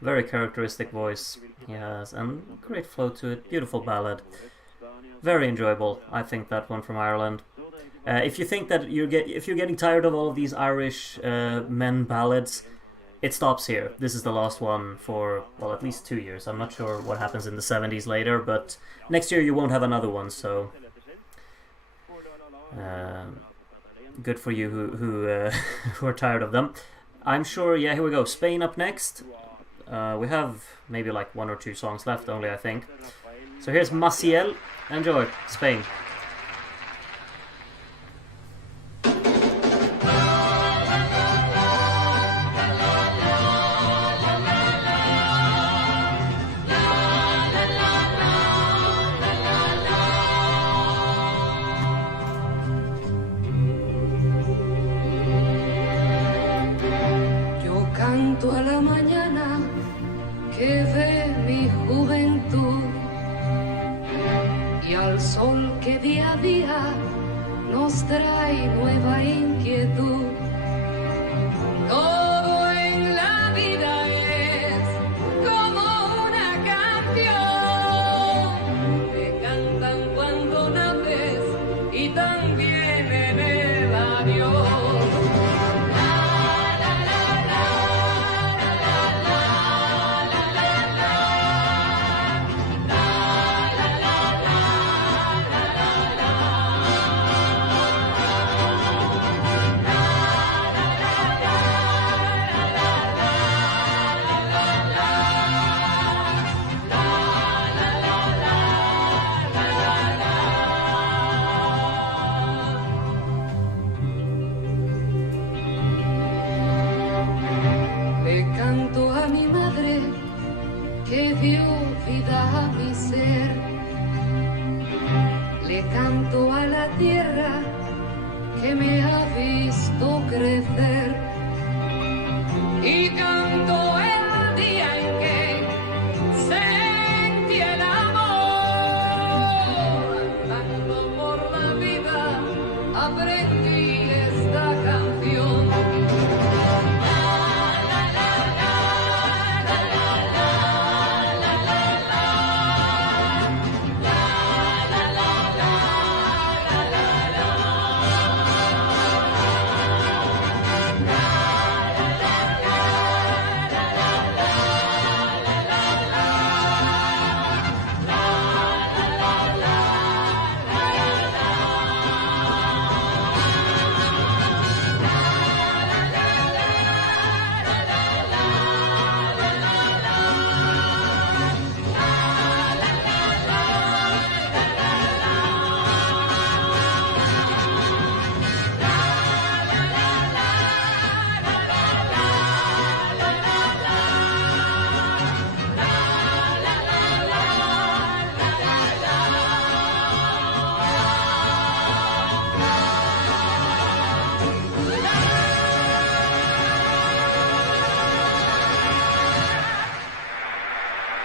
Very characteristic voice he has, and great flow to it. Beautiful ballad. Very enjoyable. I think that one from Ireland. If you think that if you're getting tired of all of these Irish men ballads, it stops here. This is the last one for, well, at least 2 years. I'm not sure what happens in the 70s later, but next year you won't have another one, so good for you who are tired of them. I'm sure, yeah, here we go. Spain up next. We have maybe like 1 or 2 songs left only, I think. So here's Maciel. Enjoy, Spain. A la mañana que ve mi juventud y al sol que día a día nos trae nueva inquietud. Todo en la vida es como una canción que cantan cuando naces y también en el avión. Que dio vida a mi ser, le canto a la tierra que me ha visto crecer y canto el día en que sentí el amor, andando por la vida aprendí esta canción.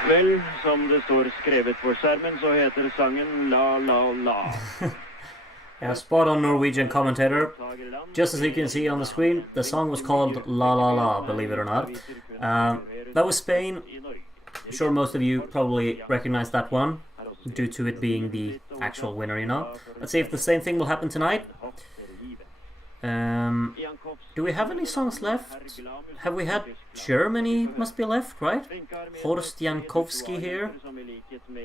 Vel, som det står skrevet på skjermen, så heter sangen La La La. Yeah, spot on Norwegian commentator. Just as you can see on the screen, the song was called La La La, believe it or not. That was Spain. I'm sure most of you probably recognize that one, due to it being the actual winner, you know. Let's see if the same thing will happen tonight. Do we have any songs left? Have we had Germany? Must be left, right? Horst Jankowski here.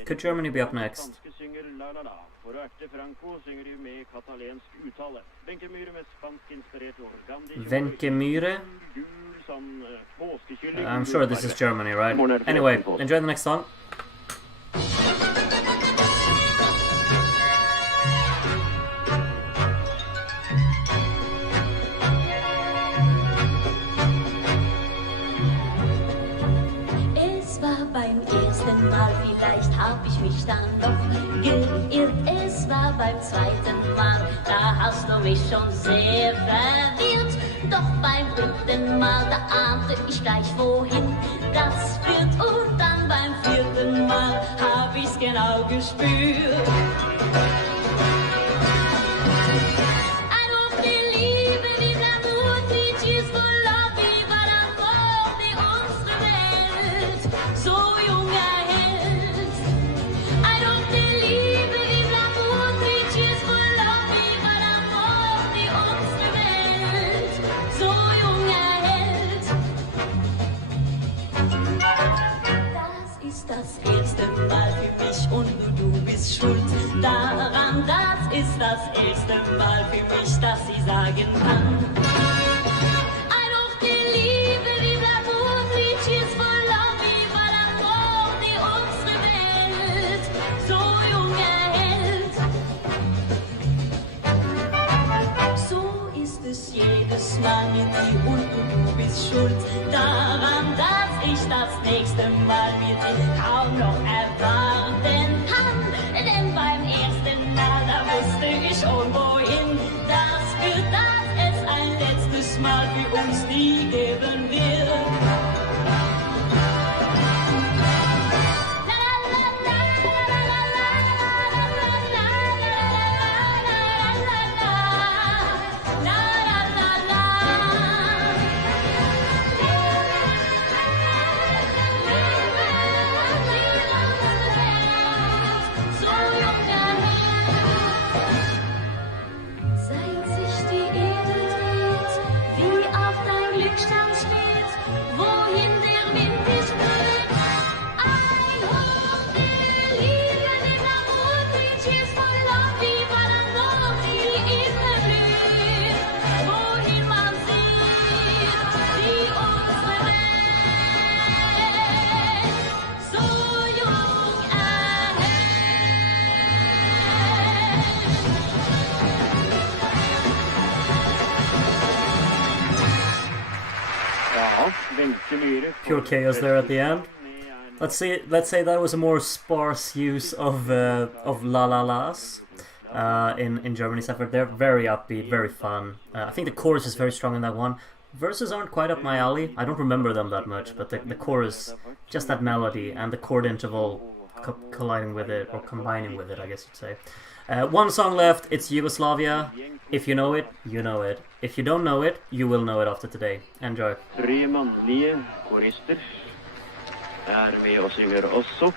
Could Germany be up next? Wenche Myhre. I'm sure this is Germany, right? Anyway, enjoy the next song. Beim ersten Mal, vielleicht hab ich mich dann doch geirrt. Es war aber beim zweiten Mal, da hast du mich schon sehr verwirrt. Doch beim dritten Mal, da ahnte ich gleich wohin das führt. Und dann beim vierten Mal hab ich's genau gespürt. Das erste Mal für mich und nur du bist schuld daran. Das ist das erste Mal für mich, dass sie sagen kann. I don't believe in l'amour, die cheers for love, viva l'amour, die unsere Welt so jung erhält. So ist es jedes Mal mit dir und nur du bist schuld daran, dass ich das nächste Mal mit dir kaum noch erwarten kann. Denn beim ersten Mal, da wusste ich schon wohin das führt, dass es ein letztes Mal für uns nie geben wird. Pure chaos there at the end. Let's say that was a more sparse use of la la las in Germany's effort. They're very upbeat, very fun. I think the chorus is very strong in that one. Verses aren't quite up my alley. I don't remember them that much, but the chorus, just that melody and the chord interval colliding with it, or combining with it, I guess you'd say. One song left, it's Yugoslavia. If you know it, you know it. If you don't know it, you will know it after today. Enjoy. 3 mannlige korister med og synger også.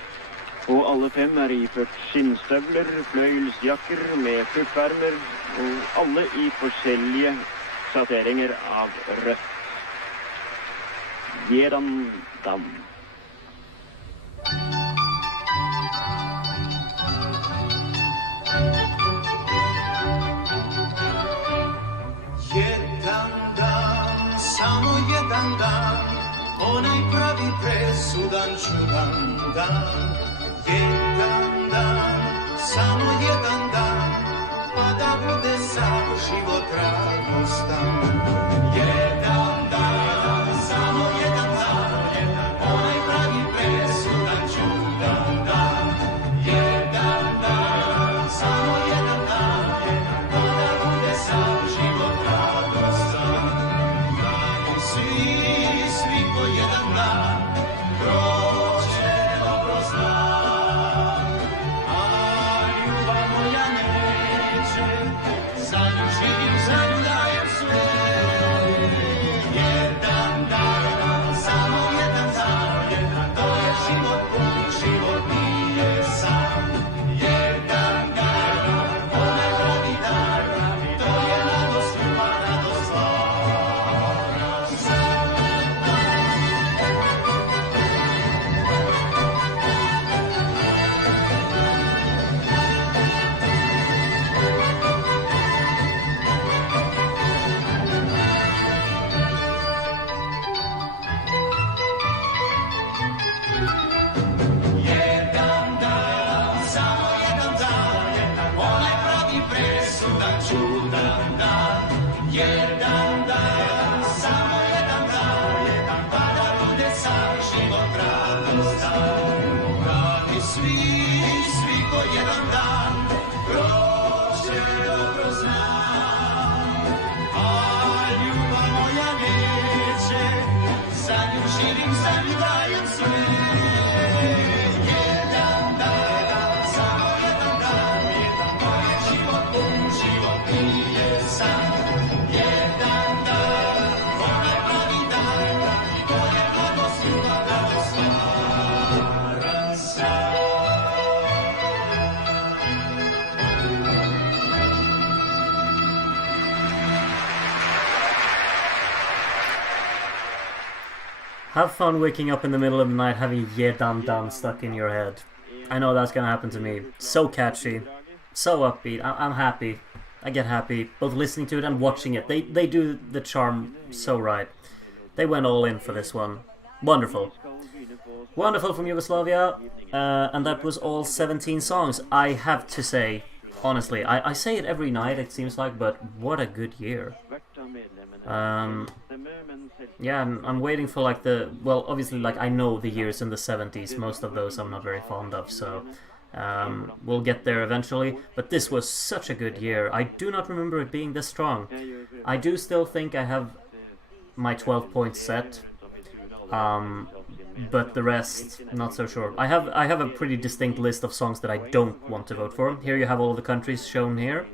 Og alle 5 iført skinnstøvler, fløyelsjakker med puppermer, og alle i forskjellige sjatteringer av rødt. Jedan dam. Jedan dan, samo jedan dan, onaj pravi presudan čudan dan. Jedan dan, samo jedan dan, pa da bude sav život radostan. Jedan dan, samo jedan dan, onaj pravi presudan čudan dan. Jedan dan, samo jedan dan, pa da bude sav život radostan. Dani svi ko jedan dan, proće obroz dan. A ljubav moja neće, za nju živim, za nju dajem sve. Jedan dan, samo jedan dan, to je život pun, život nije sam. Jedan dan, onaj pravi dan, to je radost, ljubav, radost, slava, jedan dan, samo jedan dan, onaj pravi presudan čudan dan. Jedan dan, samo jedan dan, pa da bude sav život radostan. Radi svi ko jedan dan, proće Have fun waking up in the middle of the night having "Yeah Dum Dum" stuck in your head. I know that's gonna happen to me. So catchy, so upbeat. I'm happy. I get happy both listening to it and watching it. They do the charm so right. They went all in for this one. Wonderful. Wonderful from Yugoslavia. And that was all 17 songs. I have to say, honestly, I say it every night it seems like, but what a good year. Yeah, I'm waiting for like well, obviously like I know the years in the 70s, most of those I'm not very fond of, so we'll get there eventually, but this was such a good year. I do not remember it being this strong. I do still think I have my 12 points set, but the rest, not so sure. I have a pretty distinct list of songs that I don't want to vote for. Here you have all the countries shown here.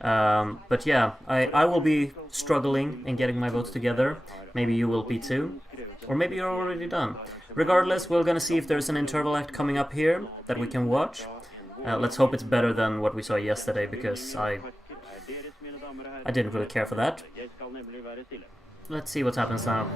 But yeah, I will be struggling in getting my votes together. Maybe you will be too. Or maybe you're already done. Regardless, we're gonna see if there's an interval act coming up here that we can watch. Let's hope it's better than what we saw yesterday, because I didn't really care for that. Let's see what happens now.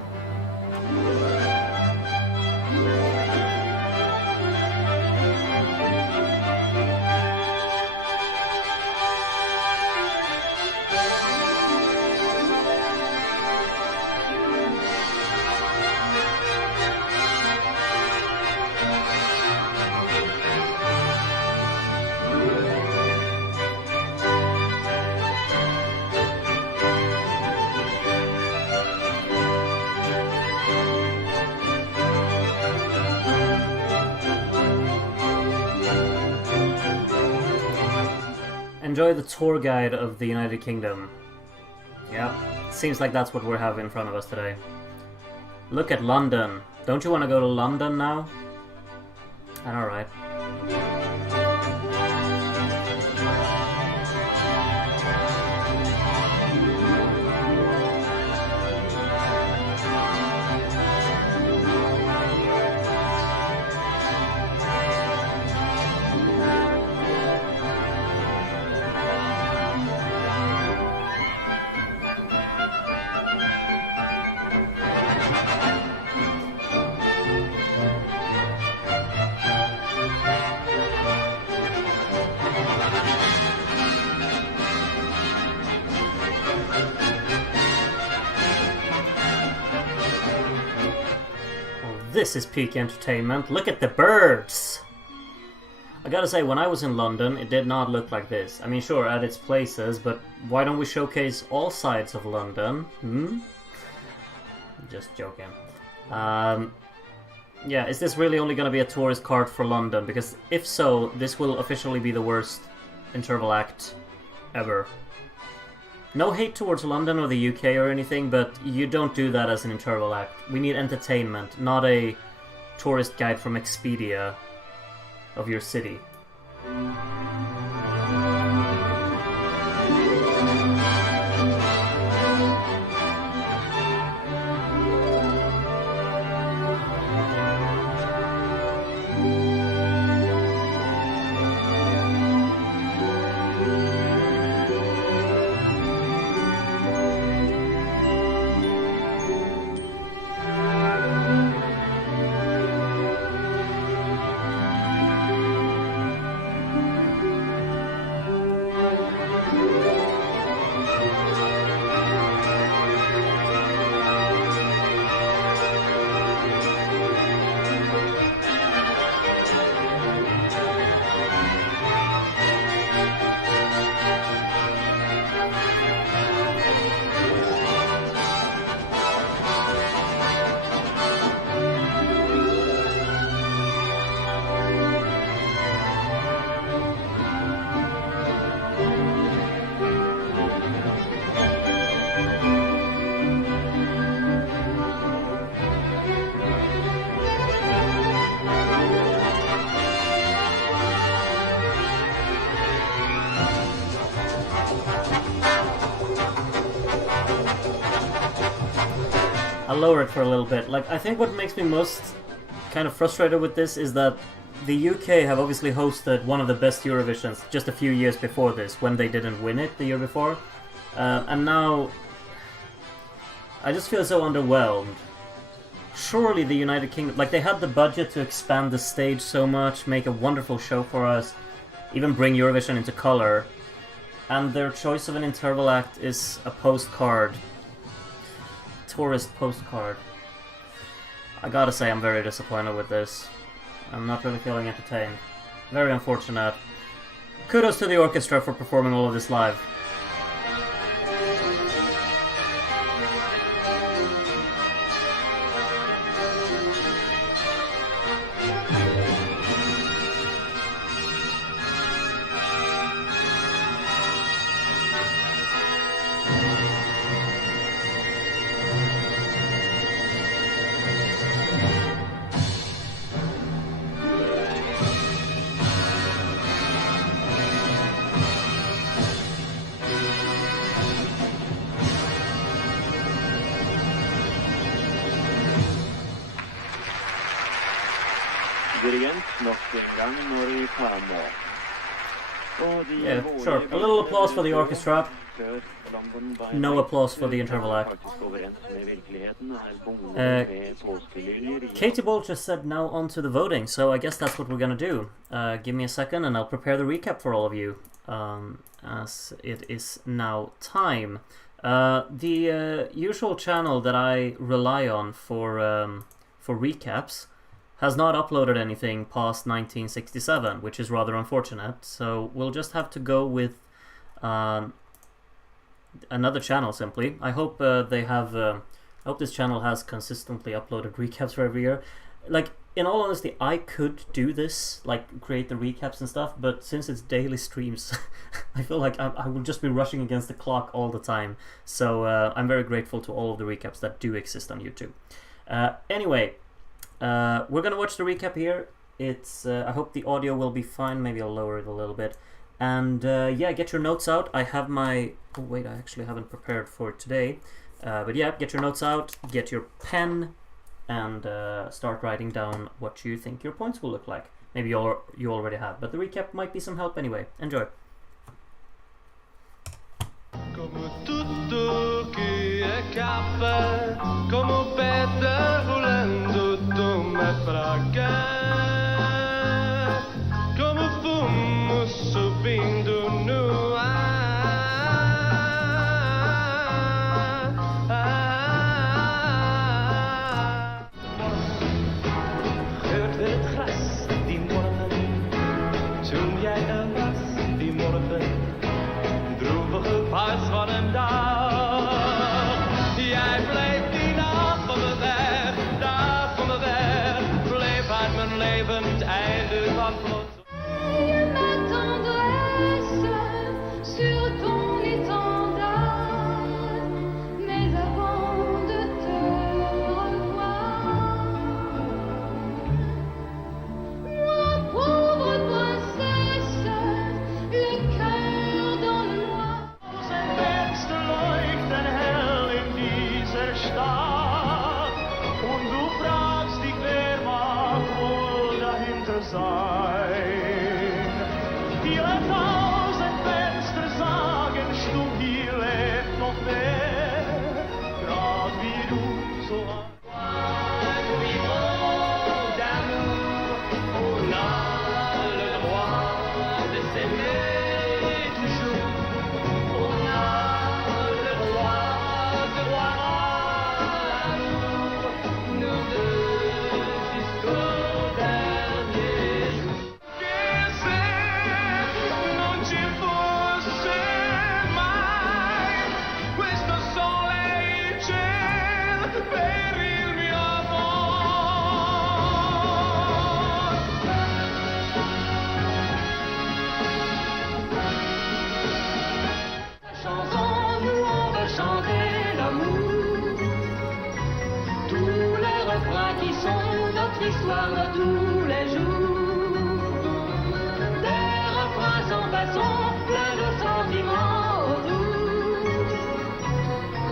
Enjoy the tour guide of the United Kingdom. Yeah, seems like that's what we have in front of us today. Look at London. Don't you want to go to London now? Alright. This is peak entertainment. Look at the birds! I gotta say, when I was in London, it did not look like this. I mean, sure, at its places, but why don't we showcase all sides of London? Just joking. Yeah, is this really only gonna be a tourist card for London? Because if so, this will officially be the worst interval act ever. No hate towards London or the UK or anything, but you don't do that as an interval act. We need entertainment, not a tourist guide from Expedia of your city. I'll lower it for a little bit. Like, I think what makes me most kind of frustrated with this is that the UK have obviously hosted one of the best Eurovisions just a few years before this, when they didn't win it the year before. And now I just feel so underwhelmed surely the United Kingdom, like they had the budget to expand the stage so much, make a wonderful show for us, even bring Eurovision into color, and their choice of an interval act is a postcard, tourist postcard. I gotta say I'm very disappointed with this. I'm not really feeling entertained. Very unfortunate. Kudos to the orchestra for performing all of this live. Dirigent nok en gang når i Kamo. Yeah, sure. A little applause for the orchestra. No applause for the interval act. Katie Bolt just said now on to the voting, so I guess that's what we're gonna do. Give me a second and I'll prepare the recap for all of you, as it is now time. The usual channel that I rely on for recaps has not uploaded anything past 1967, which is rather unfortunate, so we'll just have to go with another channel simply. I hope they have I hope this channel has consistently uploaded recaps for every year. Like, in all honesty, I could do this, like create the recaps and stuff, but since it's daily streams, I feel like I will just be rushing against the clock all the time. So I'm very grateful to all of the recaps that do exist on YouTube. Anyway, we're gonna watch the recap here. It's I hope the audio will be fine. Maybe I'll lower it a little bit. And yeah, get your notes out. I have my... Oh wait, I actually haven't prepared for today. But yeah, get your notes out, get your pen, and start writing down what you think your points will look like. Maybe you already have, but the recap might be some help anyway. Enjoy. Como tutto que é capa, como pedra rolando toma pra cá, como fumo subindo no ar. Hört het gras die morgen, toen jij er was die morgen. Droevige pas van een dag. Jij bleef die dag van me weg, dag van me weg. Bleef uit mijn leven het einde van plots. Ma tendresse sur ton étendard, mais avant de te revoir, moi pauvre princesse, le cœur dans le noir. Zijn Fenster leuchten hell in dieser Stadt. Und du fragst dich, wer mag wohl dahinter sein? Viele tausend Fenster sagen, stumm, hier lebt noch wer. Grad wie du, so lang. On a le droit de s'aimer toujours. On a le droit de voir l'amour, nous deux jusqu'au dernier jour. Che se non ci fosse mai questo sole e il cielo per il mio amor. Chanson, nous on veut chanter l'amour. Tous les refrains qui sont notre histoire de tous les jours. Des refrains sans façon, pleins de sentiments autour.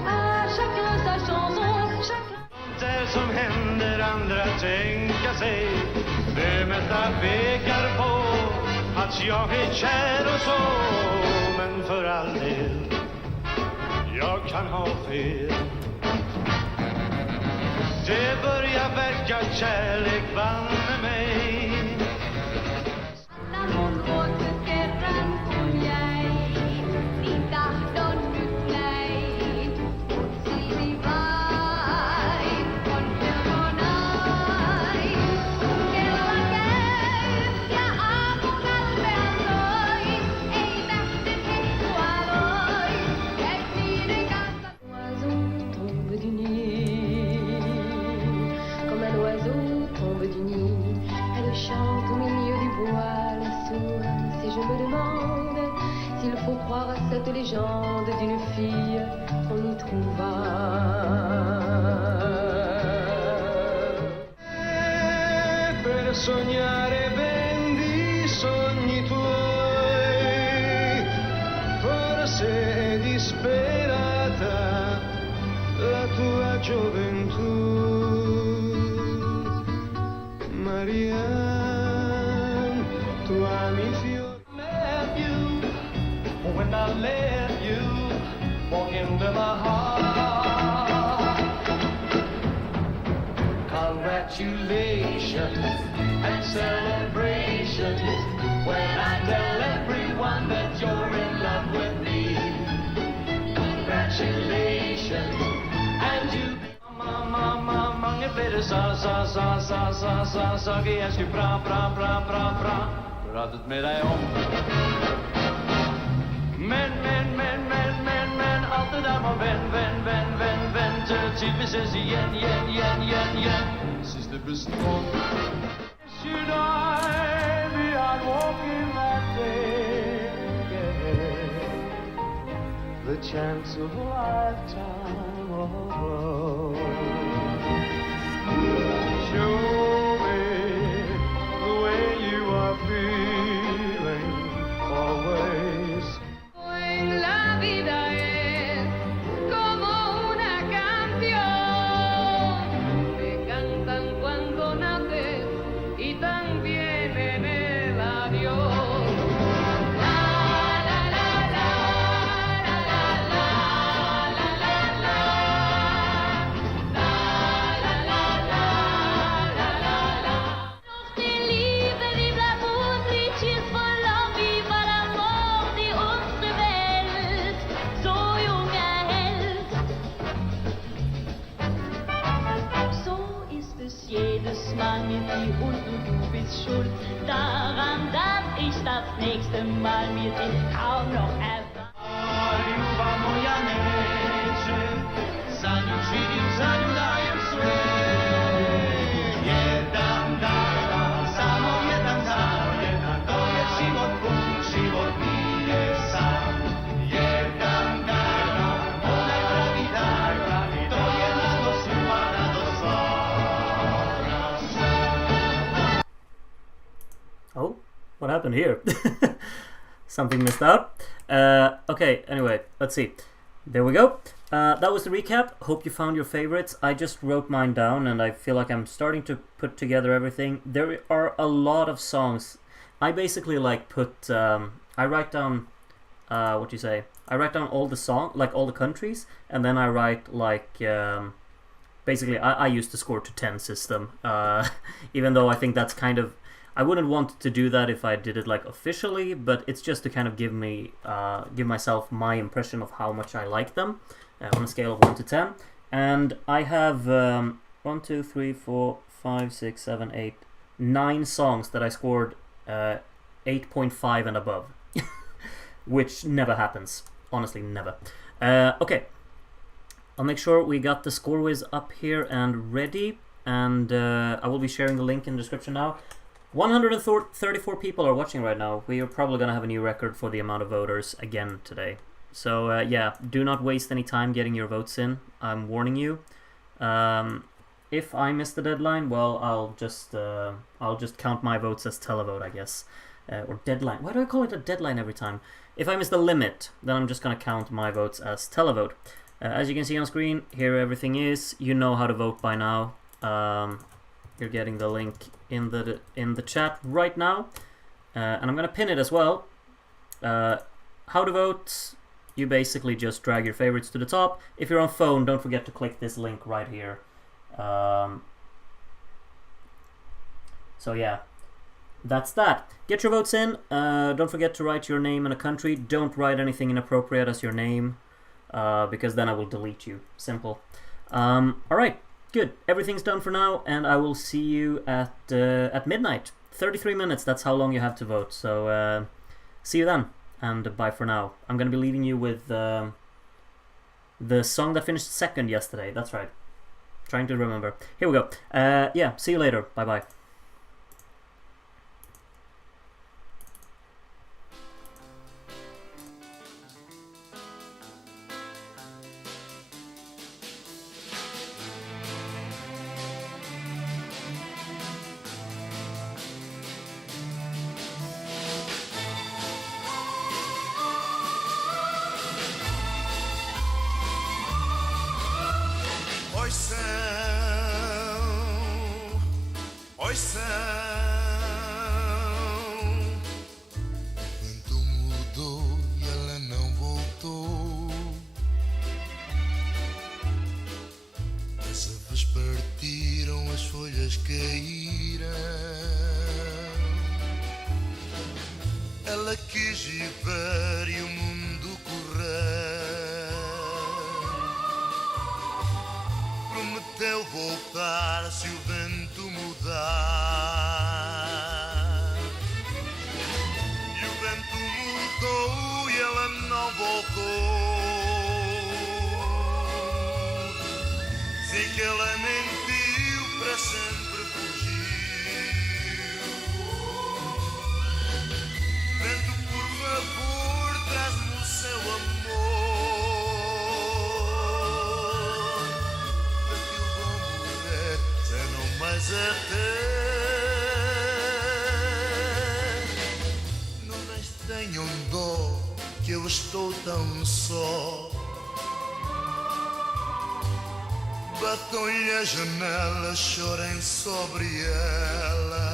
À chacun sa chanson, chacun. Det som händer andra tänka sig. Det mesta pekar på att jag är kär och så. Men för all del, jag kan ha fel. Det börjar verka kärlek banne mig. Comme un oiseau tombe du nid, elle chante au milieu du bois, la sourde. Si je me demande s'il faut croire à cette légende d'une fille qu'on y trouva. Per sognare bendi sogni tuoi, forse è disperata la tua gioventù. Marianne, tu ami fiori. Met you when I let you walk into my heart. Congratulations and celebrations when I tell everyone that you're in love with me. Congratulations and you. Mange flere saker jeg skulle pratet med deg om. Men, alt det der må vente til vi ses igjen. Siste bussen går. Should I be out walking that day again? The chance of a lifetime of love. Show me the way you are feeling always. La vida es como una canción que cantan cuando naces y también en el adiós. La la la la la la la la la la la la la la la la. Nog die liefde die blijft liedjes van lang wie maar amor die onze welt zo jonge held. So ist es jedes Mal mit dir und du bist schuld daran, dass ich das nächste Mal mit dir kaum noch erfahre. Ljubav moja neće, zanim dajem sve. Jedan dan, samo jedan dan, to je život pun, život nije sam. Jedan dan, onaj pravi dan, to je radost ljubav, radost stvarna. Oh, what happened here? Something missed out. Okay, anyway, let's see. There we go. That was the recap. Hope you found your favorites. I just wrote mine down and I feel like I'm starting to put together everything. There are a lot of songs. I basically like put... I write down... what do you say? I write down all the like all the countries, and then I write like... basically, I use the score to 10 system. Even though I think that's kind of... I wouldn't want to do that if I did it like officially, but it's just to kind of give myself my impression of how much I like them on a scale of 1 to 10. And I have 1, 2, 3, 4, 5, 6, 7, 8, 9 songs that I scored 8.5 and above, which never happens. Honestly, never. Okay, I'll make sure we got the score whiz up here and ready, and I will be sharing the link in the description now. 134 people are watching right now. We are probably going to have a new record for the amount of voters again today. So yeah, do not waste any time getting your votes in. I'm warning you. If I miss the deadline, well, I'll just count my votes as televote, I guess. Or deadline. Why do I call it a deadline every time? If I miss the limit, then I'm just going to count my votes as televote. As you can see on screen, here everything is. You know how to vote by now. You're getting the link in the chat right now, and I'm gonna pin it as well. How to vote? You basically just drag your favorites to the top. If you're on phone, don't forget to click this link right here. So yeah, that's that. Get your votes in. Don't forget to write your name and a country. Don't write anything inappropriate as your name, because then I will delete you. Simple. Alright, good. Everything's done for now, and I will see you at midnight. 33 minutes, that's how long you have to vote. So see you then, and bye for now. I'm going to be leaving you with the song that finished second yesterday. That's right. Trying to remember. Here we go. Yeah, see you later. Bye-bye. Oição, o vento mudou e ela não voltou. As aves partiram, as folhas caíram. Ela quis viver e o mundo correr. Prometeu voltar se o vento mudar. E o vento mudou e ela não voltou. Sei que ela mentiu, para sempre fugiu. Vento, por favor, traz-me o seu amor. Porque eu vou morrer sem não mais a ter. Não mais tenham dó, que eu estou tão só. Batam-lhe a janela, chorem sobre ela.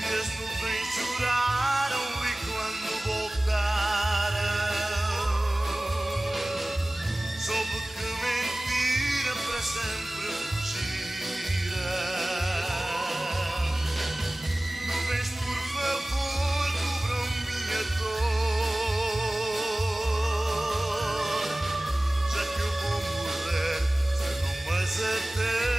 E as nuvens choraram e quando voltaram, soube que mentira para sempre fugira. Nuvens, por favor, cubram minha dor, já que eu vou morrer sem não mais a ter.